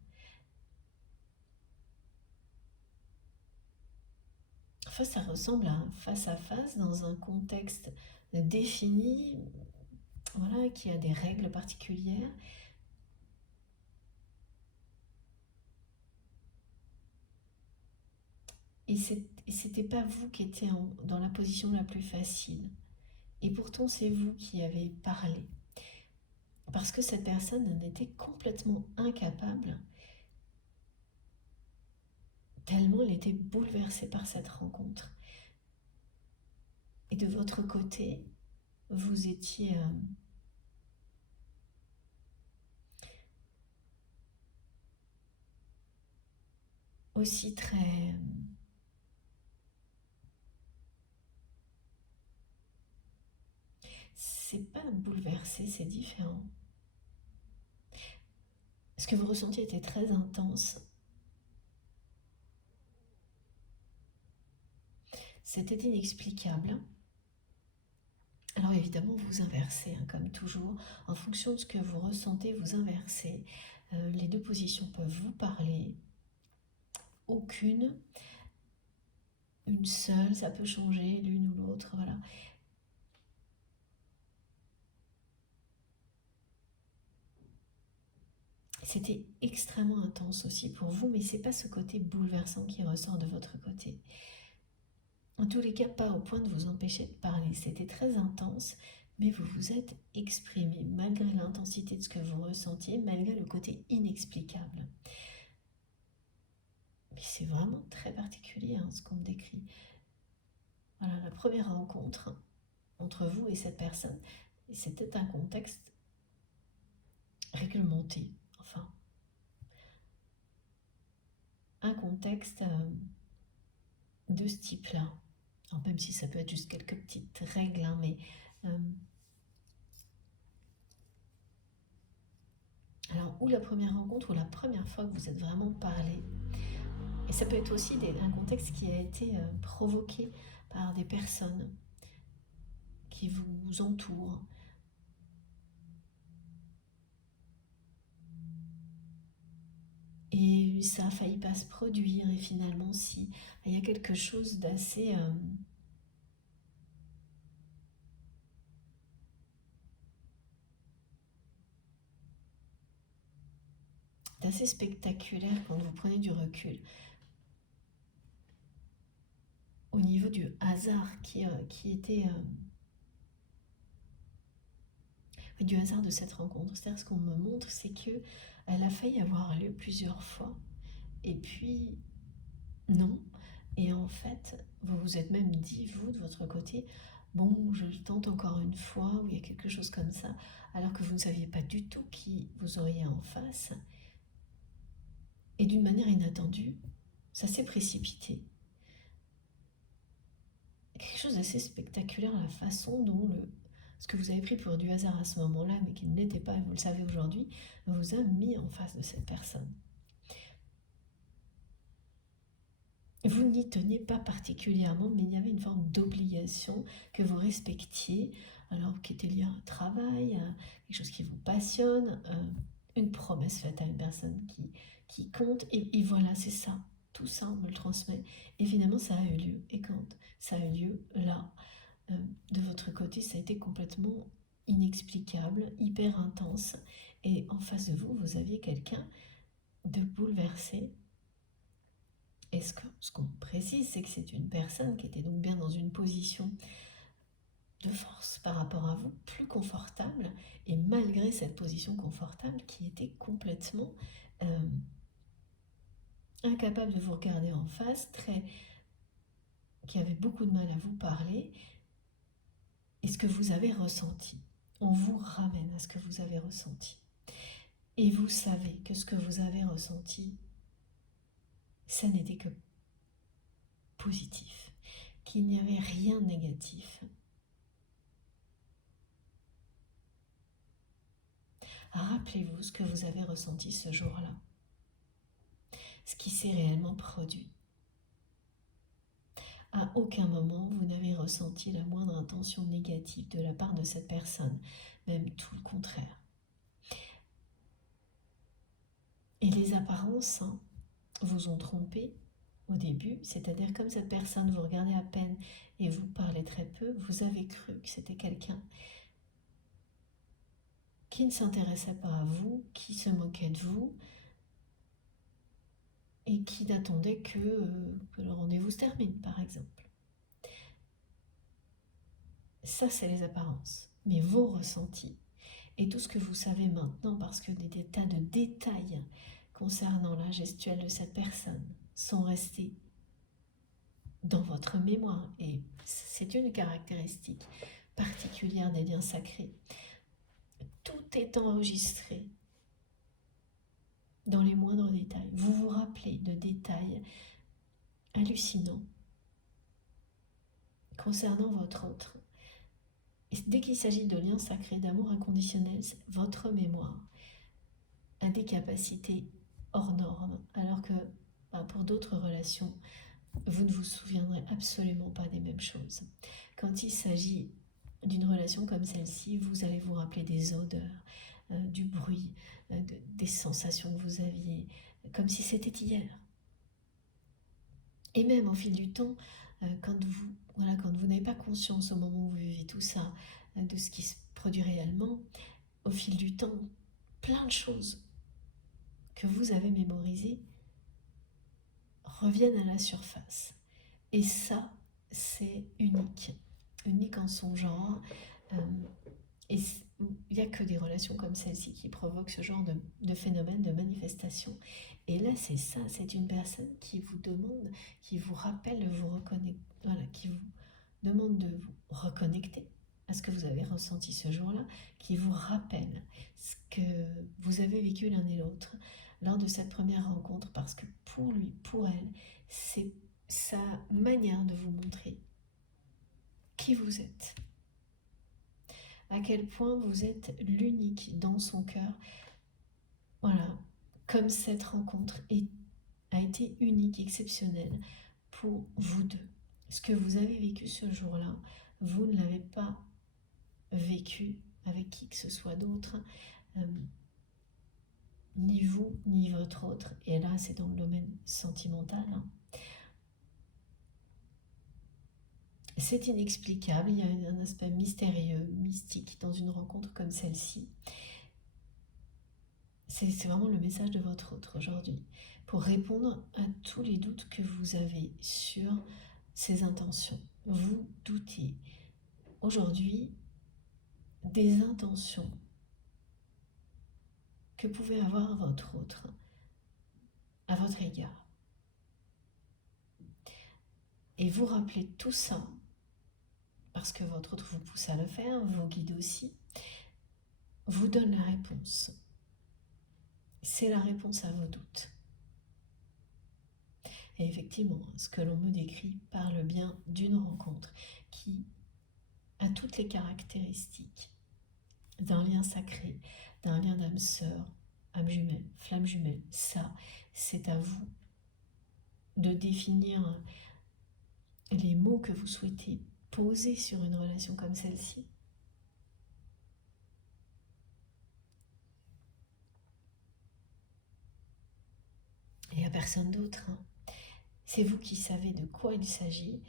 Enfin, ça ressemble à un face-à-face dans un contexte défini, voilà, qui a des règles particulières. Et c'était pas vous qui étiez dans la position la plus facile. Et pourtant, c'est vous qui avez parlé. Parce que cette personne en était complètement incapable, tellement elle était bouleversée par cette rencontre. Et de votre côté, vous étiez aussi très... c'est pas bouleversé, c'est différent. Ce que vous ressentiez était très intense. C'était inexplicable. Alors évidemment, vous inversez, hein, comme toujours. En fonction de ce que vous ressentez, vous inversez. Les deux positions peuvent vous parler. Aucune. Une seule, ça peut changer, l'une ou l'autre, voilà. C'était extrêmement intense aussi pour vous, mais c'est pas ce côté bouleversant qui ressort de votre côté. En tous les cas, pas au point de vous empêcher de parler. C'était très intense, mais vous vous êtes exprimé malgré l'intensité de ce que vous ressentiez, malgré le côté inexplicable. Mais c'est vraiment très particulier, hein, ce qu'on me décrit. Voilà, la première rencontre entre vous et cette personne, c'était un contexte réglementé, enfin, un contexte de ce type-là. Alors, même si ça peut être juste quelques petites règles, hein, mais alors, ou la première rencontre, ou la première fois que vous êtes vraiment parlé. Et ça peut être aussi un contexte qui a été provoqué par des personnes qui vous entourent. Et ça a failli pas se produire, et finalement, si. Il y a quelque chose d'assez... d'assez spectaculaire quand vous prenez du recul. Au niveau du hasard qui était... du hasard de cette rencontre. C'est-à-dire, ce qu'on me montre, c'est que elle a failli avoir lieu plusieurs fois. Et puis, non. Et en fait, vous vous êtes même dit, vous, de votre côté, bon, je le tente encore une fois, ou il y a quelque chose comme ça, alors que vous ne saviez pas du tout qui vous auriez en face. Et d'une manière inattendue, ça s'est précipité. Quelque chose d'assez spectaculaire, la façon dont ce que vous avez pris pour du hasard à ce moment-là, mais qui ne l'était pas, et vous le savez aujourd'hui, vous a mis en face de cette personne. Vous n'y teniez pas particulièrement, mais il y avait une forme d'obligation que vous respectiez, alors qui était liée à un travail, à quelque chose qui vous passionne, une promesse faite à une personne qui compte, et voilà, c'est ça. Tout ça, on me le transmet. Et finalement, ça a eu lieu. Et quand ça a eu lieu, là, de votre côté, ça a été complètement inexplicable, hyper intense. Et en face de vous, vous aviez quelqu'un de bouleversé. Et ce qu'on précise, c'est que c'est une personne qui était donc bien dans une position de force par rapport à vous, plus confortable, et malgré cette position confortable qui était complètement incapable de vous regarder en face, qui avait beaucoup de mal à vous parler, et ce que vous avez ressenti. On vous ramène à ce que vous avez ressenti. Et vous savez que ce que vous avez ressenti, ça n'était que positif, qu'il n'y avait rien de négatif. Rappelez-vous ce que vous avez ressenti ce jour-là, ce qui s'est réellement produit. À aucun moment, vous n'avez ressenti la moindre intention négative de la part de cette personne, même tout le contraire. Et les apparences vous ont trompé au début, c'est-à-dire comme cette personne vous regardait à peine et vous parlait très peu, vous avez cru que c'était quelqu'un qui ne s'intéressait pas à vous, qui se moquait de vous. et qui n'attendait que le rendez-vous se termine, par exemple. Ça, c'est les apparences. Mais vos ressentis et tout ce que vous savez maintenant, parce que des tas de détails concernant la gestuelle de cette personne sont restés dans votre mémoire. Et c'est une caractéristique particulière des liens sacrés. Tout est enregistré dans les moindres détails. Vous vous rappelez de détails hallucinants concernant votre autre. Et dès qu'il s'agit de liens sacrés, d'amour inconditionnel, votre mémoire a des capacités hors normes, alors que pour d'autres relations, vous ne vous souviendrez absolument pas des mêmes choses. Quand il s'agit d'une relation comme celle-ci, vous allez vous rappeler des odeurs, du bruit, des sensations que vous aviez, comme si c'était hier. Et même au fil du temps, quand vous n'avez pas conscience au moment où vous vivez tout ça, de ce qui se produit réellement, au fil du temps, plein de choses que vous avez mémorisées reviennent à la surface. Et ça, c'est unique. Unique en son genre. Et il n'y a que des relations comme celle-ci qui provoquent ce genre de phénomène, de manifestation. Et là, c'est ça, c'est une personne qui vous demande, qui vous rappelle de vous reconnecter, qui vous demande de vous reconnecter à ce que vous avez ressenti ce jour-là, qui vous rappelle ce que vous avez vécu l'un et l'autre lors de cette première rencontre, parce que pour lui, pour elle, c'est sa manière de vous montrer qui vous êtes, à quel point vous êtes l'unique dans son cœur. Voilà, comme cette rencontre a été unique, exceptionnelle pour vous deux. Ce que vous avez vécu ce jour-là, vous ne l'avez pas vécu avec qui que ce soit d'autre, ni vous, ni votre autre. Et là, c'est dans le domaine sentimental. C'est inexplicable, il y a un aspect mystérieux, mystique dans une rencontre comme celle-ci. C'est vraiment le message de votre autre aujourd'hui, pour répondre à tous les doutes que vous avez sur ses intentions. Vous doutez aujourd'hui des intentions que pouvait avoir votre autre à votre égard. Et vous rappelez tout ça, parce que votre autre vous pousse à le faire, vous guide aussi, vous donne la réponse. C'est la réponse à vos doutes. Et effectivement, ce que l'on me décrit parle bien d'une rencontre qui a toutes les caractéristiques d'un lien sacré, d'un lien d'âme sœur, âme jumelle, flamme jumelle. Ça, c'est à vous de définir les mots que vous souhaitez poser sur une relation comme celle-ci. Il n'y a personne d'autre. C'est vous qui savez de quoi il s'agit.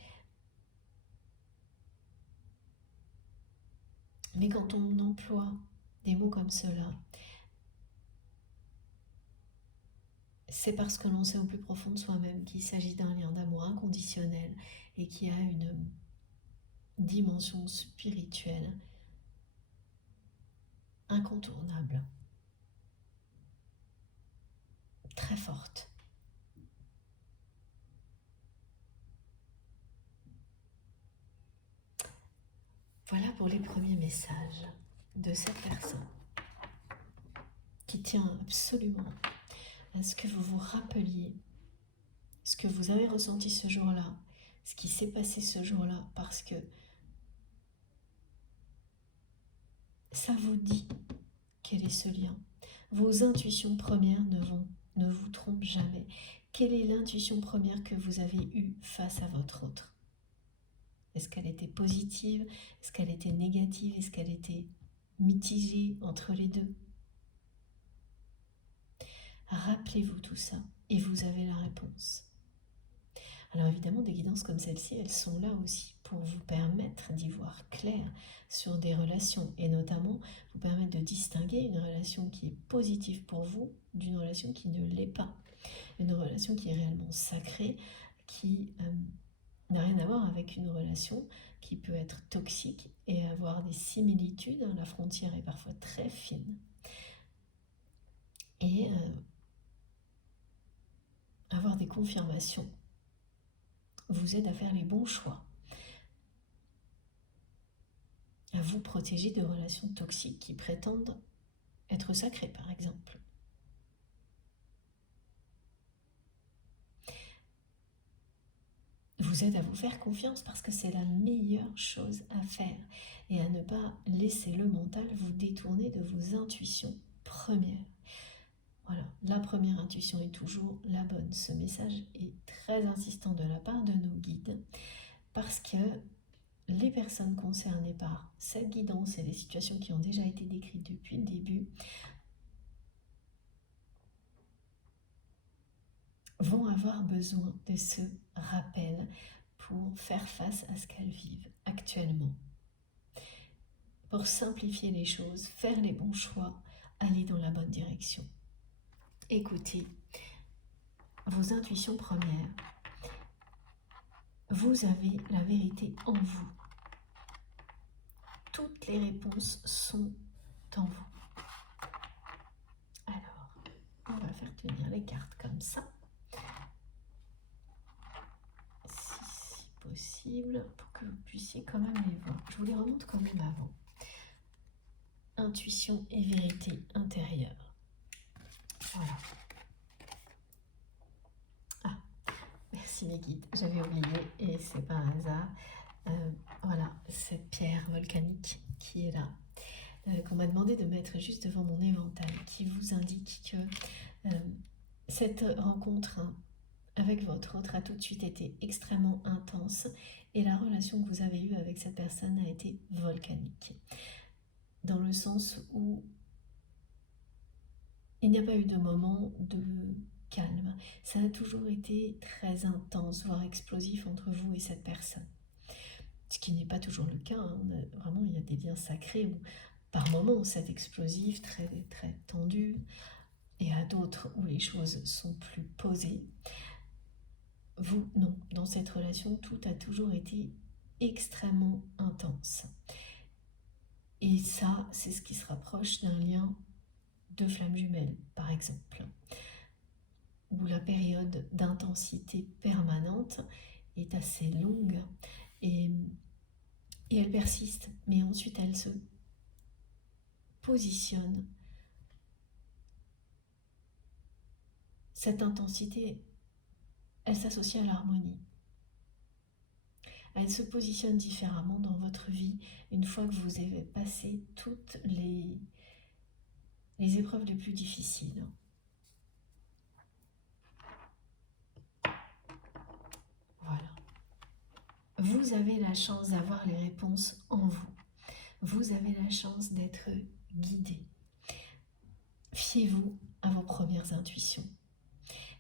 Mais quand on emploie des mots comme cela, c'est parce que l'on sait au plus profond de soi-même qu'il s'agit d'un lien d'amour inconditionnel et qui a une dimension spirituelle incontournable, très forte. Voilà pour les premiers messages de cette personne qui tient absolument à ce que vous vous rappeliez ce que vous avez ressenti ce jour-là, ce qui s'est passé ce jour-là, parce que ça vous dit quel est ce lien. Vos intuitions premières ne vous trompent jamais. Quelle est l'intuition première que vous avez eue face à votre autre? Est-ce qu'elle était positive? Est-ce qu'elle était négative? Est-ce qu'elle était mitigée entre les deux? Rappelez-vous tout ça et vous avez la réponse. Alors évidemment, des guidances comme celle-ci, elles sont là aussi pour vous permettre d'y voir clair sur des relations et notamment vous permettre de distinguer une relation qui est positive pour vous d'une relation qui ne l'est pas. Une relation qui est réellement sacrée, qui n'a rien à voir avec une relation qui peut être toxique et avoir des similitudes. La frontière est parfois très fine. Et avoir des confirmations vous aide à faire les bons choix, à vous protéger de relations toxiques qui prétendent être sacrées, par exemple. Vous aide à vous faire confiance parce que c'est la meilleure chose à faire et à ne pas laisser le mental vous détourner de vos intuitions premières. Voilà, la première intuition est toujours la bonne. Ce message est très insistant de la part de nos guides parce que les personnes concernées par cette guidance et les situations qui ont déjà été décrites depuis le début vont avoir besoin de ce rappel pour faire face à ce qu'elles vivent actuellement. Pour simplifier les choses, faire les bons choix, aller dans la bonne direction. Écoutez vos intuitions premières. Vous avez la vérité en vous. Toutes les réponses sont en vous. Alors, on va faire tenir les cartes comme ça. Si possible, pour que vous puissiez quand même les voir. Je vous les remonte quand même avant. Intuition et vérité intérieure. Voilà. Ah, merci mes guides, j'avais oublié et c'est pas un hasard. Voilà, cette pierre volcanique qui est là, qu'on m'a demandé de mettre juste devant mon éventail, qui vous indique que cette rencontre avec votre autre a tout de suite été extrêmement intense et la relation que vous avez eue avec cette personne a été volcanique. Dans le sens où il n'y a pas eu de moment de calme. Ça a toujours été très intense, voire explosif entre vous et cette personne. Ce qui n'est pas toujours le cas. Vraiment, il y a des liens sacrés où, par moments, c'est explosif, très, très tendu, et à d'autres où les choses sont plus posées. Vous, non. Dans cette relation, tout a toujours été extrêmement intense. Et ça, c'est ce qui se rapproche d'un lien de flammes jumelles, par exemple, où la période d'intensité permanente est assez longue et elle persiste, mais ensuite elle se positionne. Cette intensité, elle s'associe à l'harmonie. Elle se positionne différemment dans votre vie une fois que vous avez passé toutes les épreuves les plus difficiles. Voilà. Vous avez la chance d'avoir les réponses en vous. Vous avez la chance d'être guidé. Fiez-vous à vos premières intuitions.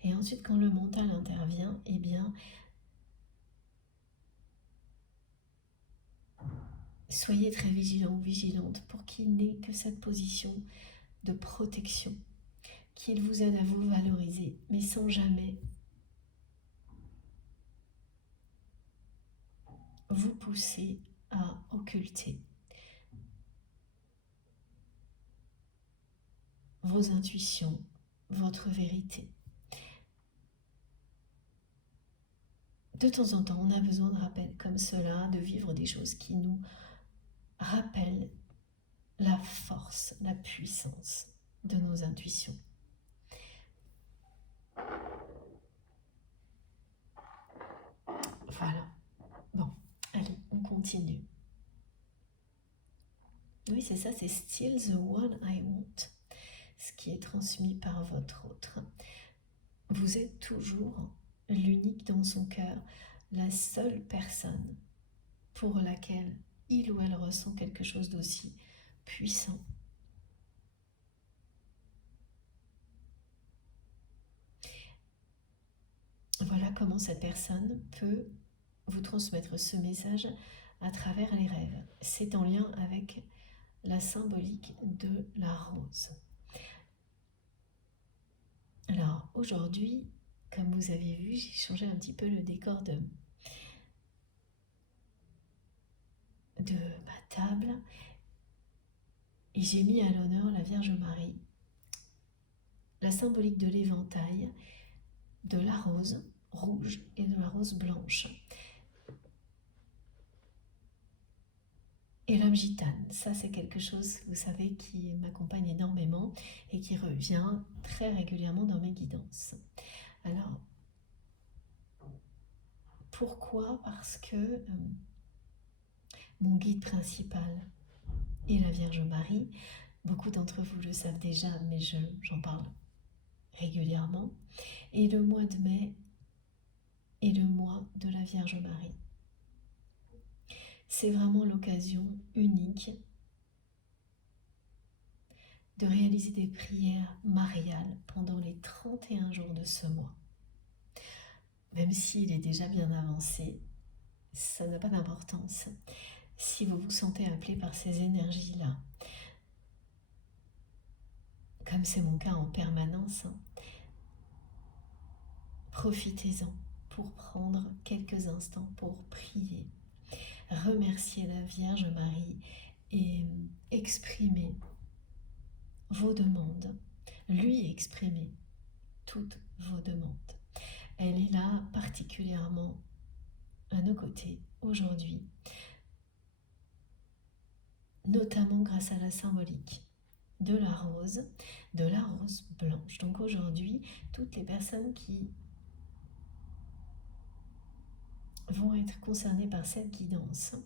Et ensuite, quand le mental intervient, eh bien, soyez très vigilant ou vigilante pour qu'il n'ait que cette position de protection, qu'il vous aide à vous valoriser, mais sans jamais vous pousser à occulter vos intuitions, votre vérité. De temps en temps, on a besoin de rappels comme cela, de vivre des choses qui nous rappellent la force, la puissance de nos intuitions. Voilà. Bon, allez, on continue. Oui, c'est ça, c'est still the one I want, ce qui est transmis par votre autre. Vous êtes toujours l'unique dans son cœur, la seule personne pour laquelle il ou elle ressent quelque chose d'aussi puissant. Voilà comment cette personne peut vous transmettre ce message à travers les rêves. C'est en lien avec la symbolique de la rose. Alors, aujourd'hui, comme vous avez vu, j'ai changé un petit peu le décor de ma table et j'ai mis à l'honneur la Vierge Marie, la symbolique de l'éventail, de la rose rouge et de la rose blanche. Et l'homme gitane, ça c'est quelque chose, vous savez, qui m'accompagne énormément et qui revient très régulièrement dans mes guidances. Alors, pourquoi? Parce que mon guide principal est la Vierge Marie. Beaucoup d'entre vous le savent déjà, mais j'en parle régulièrement. Et le mois de mai est le mois de la Vierge Marie. C'est vraiment l'occasion unique de réaliser des prières mariales pendant les 31 jours de ce mois. Même s'il est déjà bien avancé, ça n'a pas d'importance. Si vous vous sentez appelé par ces énergies-là, comme c'est mon cas en permanence, profitez-en pour prendre quelques instants pour prier, remercier la Vierge Marie et exprimer vos demandes, lui exprimer toutes vos demandes. Elle est là particulièrement à nos côtés aujourd'hui, notamment grâce à la symbolique de la rose blanche. Donc aujourd'hui, toutes les personnes qui vont être concernées par cette guidance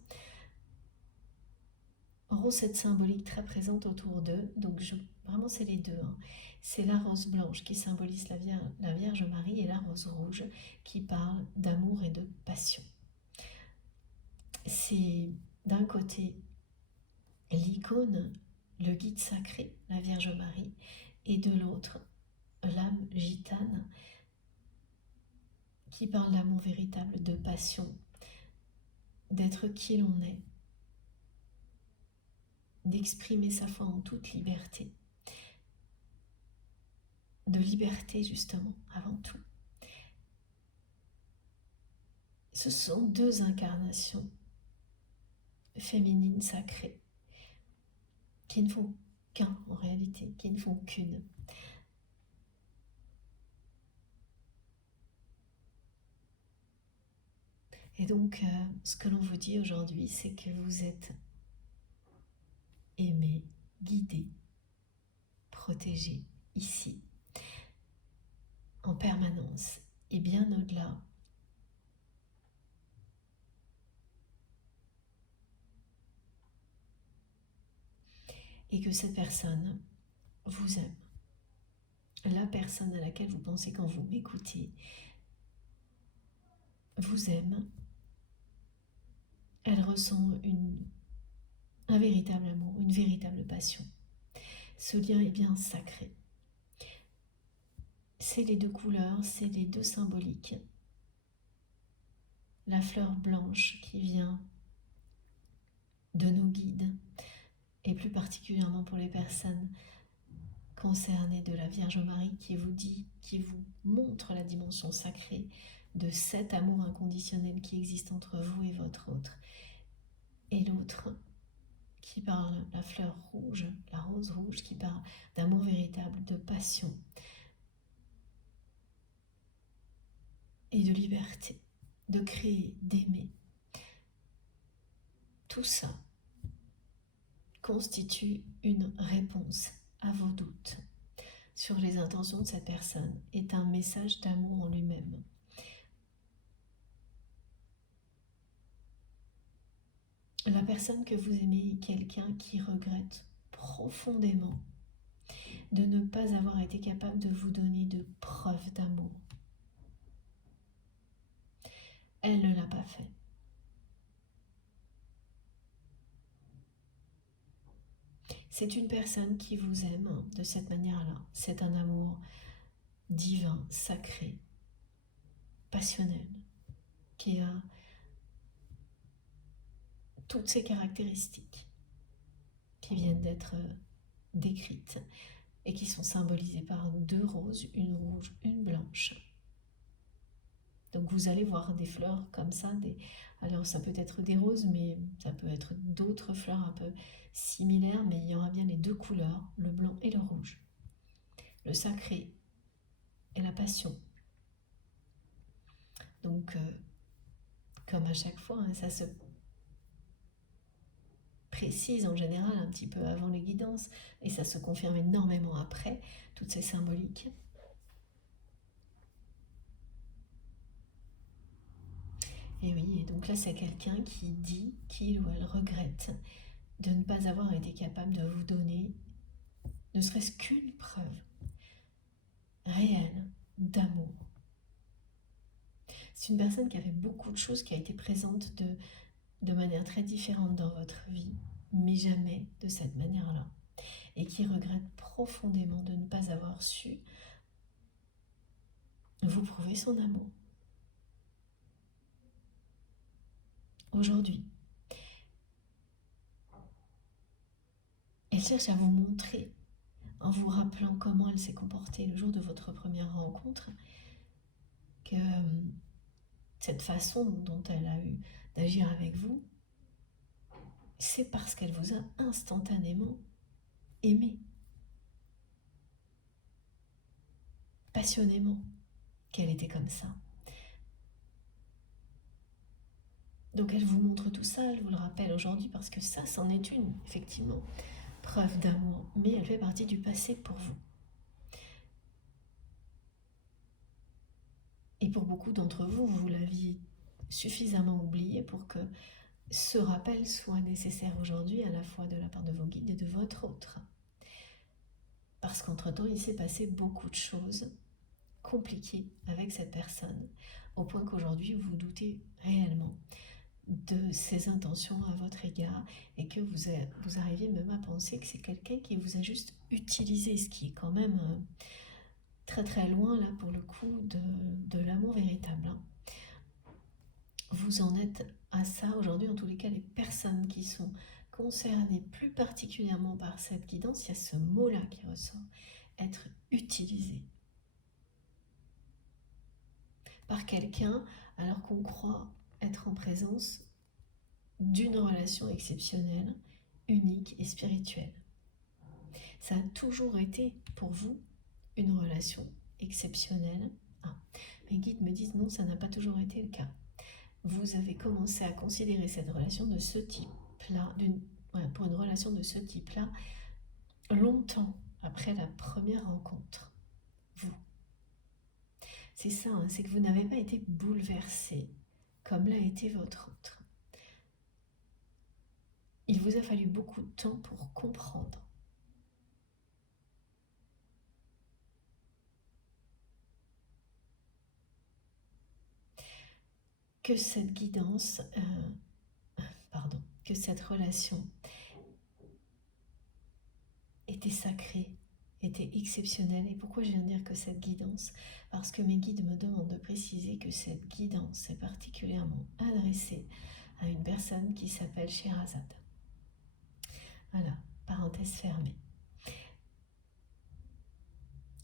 auront cette symbolique très présente autour d'eux. Donc vraiment c'est les deux. C'est la rose blanche qui symbolise la Vierge Marie et la rose rouge qui parle d'amour et de passion. C'est d'un côté l'icône, le guide sacré, la Vierge Marie, et de l'autre l'âme gitane qui parle d'amour véritable, de passion, d'être qui l'on est, d'exprimer sa foi en toute liberté. De liberté justement, avant tout. Ce sont deux incarnations féminines sacrées qui ne font qu'un en réalité, qui ne font qu'une. Et donc, ce que l'on vous dit aujourd'hui, c'est que vous êtes aimé, guidé, protégé ici, en permanence et bien au-delà. Et que cette personne vous aime. La personne à laquelle vous pensez quand vous m'écoutez vous aime. Elle ressent un véritable amour, une véritable passion. Ce lien est bien sacré. C'est les deux couleurs, c'est les deux symboliques. La fleur blanche qui vient de nos guides, et plus particulièrement pour les personnes concernées de la Vierge Marie qui vous dit, qui vous montre la dimension sacrée de cet amour inconditionnel qui existe entre vous et votre autre. Et l'autre qui parle, la fleur rouge, la rose rouge, qui parle d'amour véritable, de passion et de liberté, de créer, d'aimer. Tout ça constitue une réponse à vos doutes sur les intentions de cette personne, est un message d'amour en lui-même. La personne que vous aimez est quelqu'un qui regrette profondément de ne pas avoir été capable de vous donner de preuves d'amour. Elle ne l'a pas fait. C'est une personne qui vous aime de cette manière-là. C'est un amour divin, sacré, passionnel, qui a toutes ces caractéristiques qui viennent d'être décrites. et qui sont symbolisées par 2 roses, une rouge, une blanche. Donc vous allez voir des fleurs comme ça, alors ça peut être des roses, mais ça peut être d'autres fleurs un peu similaires, mais il y aura bien les 2 couleurs, le blanc et le rouge. Le sacré et la passion. Donc, comme à chaque fois, ça se précise en général un petit peu avant les guidances, et ça se confirme énormément après, toutes ces symboliques. Et oui, et donc là c'est quelqu'un qui dit qu'il ou elle regrette de ne pas avoir été capable de vous donner ne serait-ce qu'une preuve réelle d'amour. C'est une personne qui avait beaucoup de choses, qui a été présente de manière très différente dans votre vie, mais jamais de cette manière-là. Et qui regrette profondément de ne pas avoir su vous prouver son amour. Aujourd'hui, elle cherche à vous montrer, en vous rappelant comment elle s'est comportée le jour de votre première rencontre, que cette façon dont elle a eu d'agir avec vous, c'est parce qu'elle vous a instantanément aimé, passionnément, qu'elle était comme ça. Donc elle vous montre tout ça, elle vous le rappelle aujourd'hui parce que ça, c'en est une, effectivement, preuve d'amour, mais elle fait partie du passé pour vous. Et pour beaucoup d'entre vous, vous l'aviez suffisamment oublié pour que ce rappel soit nécessaire aujourd'hui, à la fois de la part de vos guides et de votre autre. Parce qu'entre-temps, il s'est passé beaucoup de choses compliquées avec cette personne, au point qu'aujourd'hui, vous doutez réellement de ses intentions à votre égard et que vous arriviez même à penser que c'est quelqu'un qui vous a juste utilisé, ce qui est quand même très très loin là pour le coup de l'amour véritable. Vous en êtes à ça aujourd'hui, en tous les cas les personnes qui sont concernées plus particulièrement par cette guidance, il y a ce mot-là qui ressort, être utilisé par quelqu'un alors qu'on croit être en présence d'une relation exceptionnelle, unique et spirituelle. Ça a toujours été pour vous une relation exceptionnelle. Mes guides me disent non, ça n'a pas toujours été le cas. Vous avez commencé à considérer cette relation de ce type-là, pour une relation de ce type-là, longtemps après la première rencontre. Vous. C'est ça, c'est que vous n'avez pas été bouleversé comme l'a été votre autre. Il vous a fallu beaucoup de temps pour comprendre que cette guidance, que cette relation était sacrée, était exceptionnelle. Et pourquoi je viens de dire que cette guidance? Parce que mes guides me demandent de préciser que cette guidance est particulièrement adressée à une personne qui s'appelle Sherazade. Voilà, parenthèse fermée.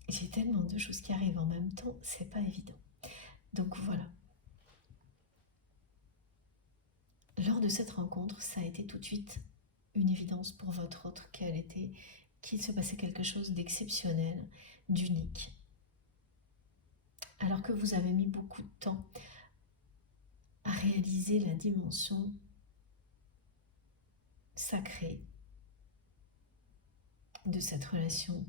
J'ai tellement de choses qui arrivent en même temps, c'est pas évident. Donc voilà. Lors de cette rencontre, ça a été tout de suite une évidence pour votre autre qu'il se passait quelque chose d'exceptionnel, d'unique. Alors que vous avez mis beaucoup de temps à réaliser la dimension sacrée de cette relation,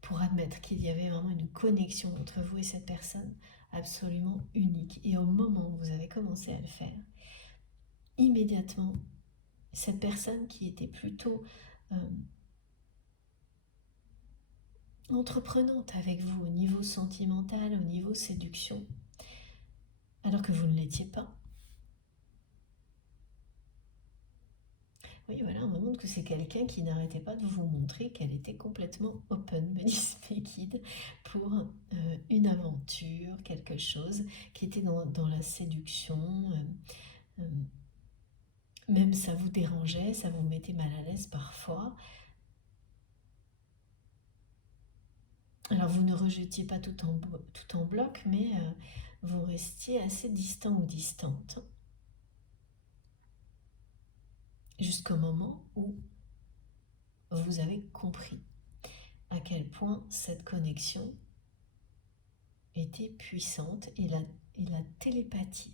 pour admettre qu'il y avait vraiment une connexion entre vous et cette personne absolument unique. Et au moment où vous avez commencé à le faire, immédiatement, cette personne qui était plutôt entreprenante avec vous au niveau sentimental, au niveau séduction, alors que vous ne l'étiez pas. Oui, voilà, on me montre que c'est quelqu'un qui n'arrêtait pas de vous montrer qu'elle était complètement open, me disent mes guides, pour une aventure, quelque chose qui était dans la séduction. Même ça vous dérangeait, ça vous mettait mal à l'aise parfois. Alors vous ne rejetiez pas tout en bloc, mais vous restiez assez distant ou distante. Jusqu'au moment où vous avez compris à quel point cette connexion était puissante et la télépathie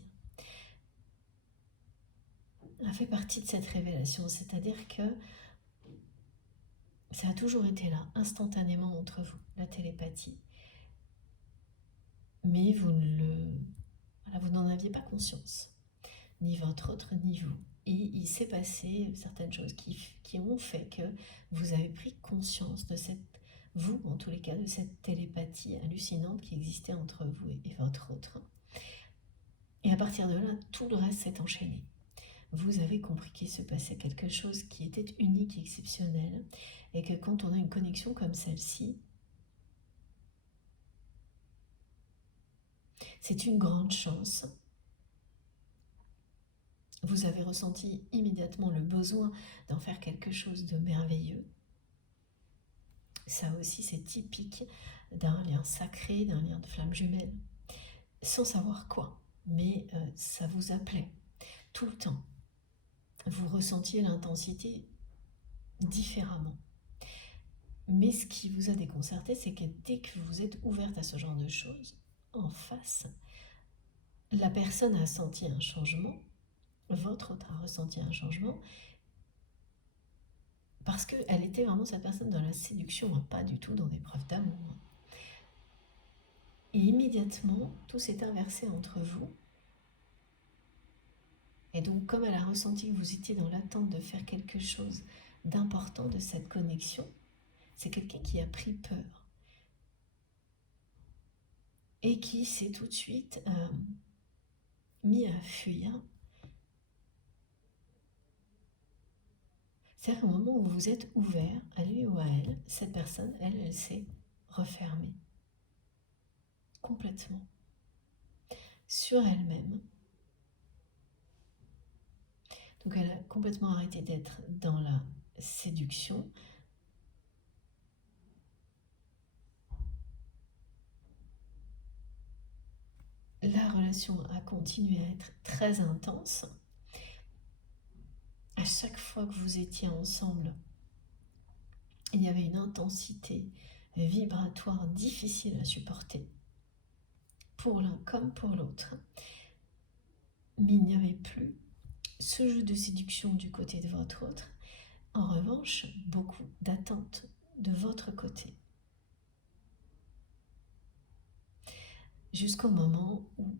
a fait partie de cette révélation. C'est-à-dire que ça a toujours été là, instantanément entre vous, la télépathie. Mais vous n'en aviez pas conscience, ni votre autre, ni vous. Et il s'est passé certaines choses qui ont fait que vous avez pris conscience de vous en tous les cas, de cette télépathie hallucinante qui existait entre vous et votre autre. Et à partir de là, tout le reste s'est enchaîné. Vous avez compris qu'il se passait quelque chose qui était unique, exceptionnel, et que quand on a une connexion comme celle-ci, c'est une grande chance. Vous avez ressenti immédiatement le besoin d'en faire quelque chose de merveilleux. Ça aussi, c'est typique d'un lien sacré, d'un lien de flamme jumelle, sans savoir quoi, mais ça vous appelait tout le temps. Vous ressentiez l'intensité différemment. Mais ce qui vous a déconcerté, c'est que dès que vous êtes ouverte à ce genre de choses, en face, la personne a senti un changement, votre autre a ressenti un changement, parce qu'elle était vraiment cette personne dans la séduction, hein, pas du tout dans des preuves d'amour. Et immédiatement, tout s'est inversé entre vous. Et donc, comme elle a ressenti que vous étiez dans l'attente de faire quelque chose d'important de cette connexion, c'est quelqu'un qui a pris peur et qui s'est tout de suite mis à fuir. C'est-à-dire qu'au moment où vous vous êtes ouvert à lui ou à elle, cette personne, elle s'est refermée complètement sur elle-même. Donc elle a complètement arrêté d'être dans la séduction. La relation a continué à être très intense. À chaque fois que vous étiez ensemble, il y avait une intensité vibratoire difficile à supporter, pour l'un comme pour l'autre. Mais il n'y avait plus ce jeu de séduction du côté de votre autre. En revanche, beaucoup d'attentes de votre côté. Jusqu'au moment où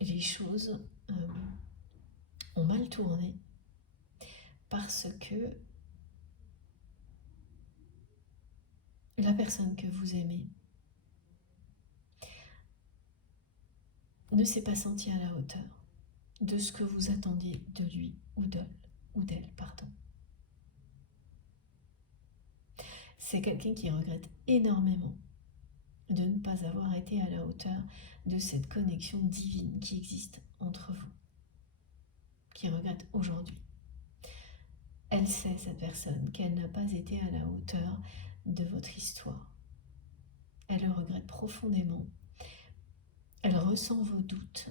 les choses ont mal tourné parce que la personne que vous aimez ne s'est pas sentie à la hauteur de ce que vous attendiez de lui ou d'elle. C'est quelqu'un qui regrette énormément de ne pas avoir été à la hauteur de cette connexion divine qui existe entre vous, qui regrette aujourd'hui. Elle sait, cette personne, qu'elle n'a pas été à la hauteur de votre histoire. Elle le regrette profondément. Elle ressent vos doutes.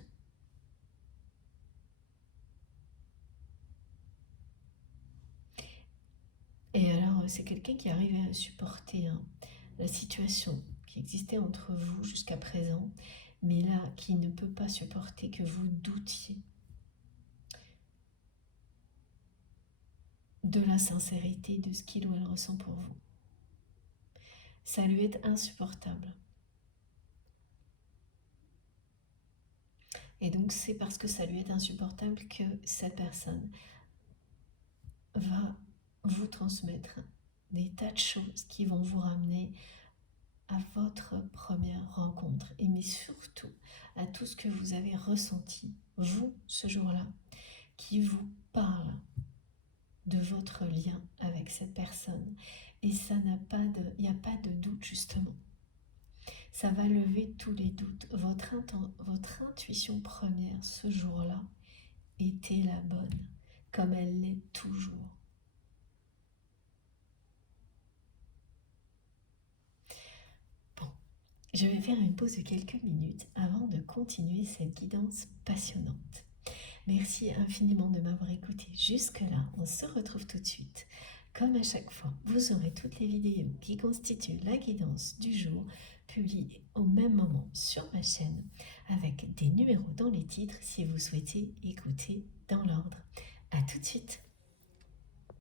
Et alors, c'est quelqu'un qui arrivait à supporter la situation qui existait entre vous jusqu'à présent, mais là, qui ne peut pas supporter que vous doutiez de la sincérité de ce qu'il ou elle ressent pour vous. Ça lui est insupportable. Et donc, c'est parce que ça lui est insupportable que cette personne va vous transmettre des tas de choses qui vont vous ramener à votre première rencontre, mais surtout à tout ce que vous avez ressenti, vous, ce jour-là, qui vous parle de votre lien avec cette personne. Et ça n'a pas il n'y a pas de doute, justement. Ça va lever tous les doutes. Votre intuition première, ce jour-là, était la bonne, comme elle l'est toujours. Je vais faire une pause de quelques minutes avant de continuer cette guidance passionnante. Merci infiniment de m'avoir écouté jusque-là. On se retrouve tout de suite. Comme à chaque fois, vous aurez toutes les vidéos qui constituent la guidance du jour publiées au même moment sur ma chaîne avec des numéros dans les titres si vous souhaitez écouter dans l'ordre. À tout de suite.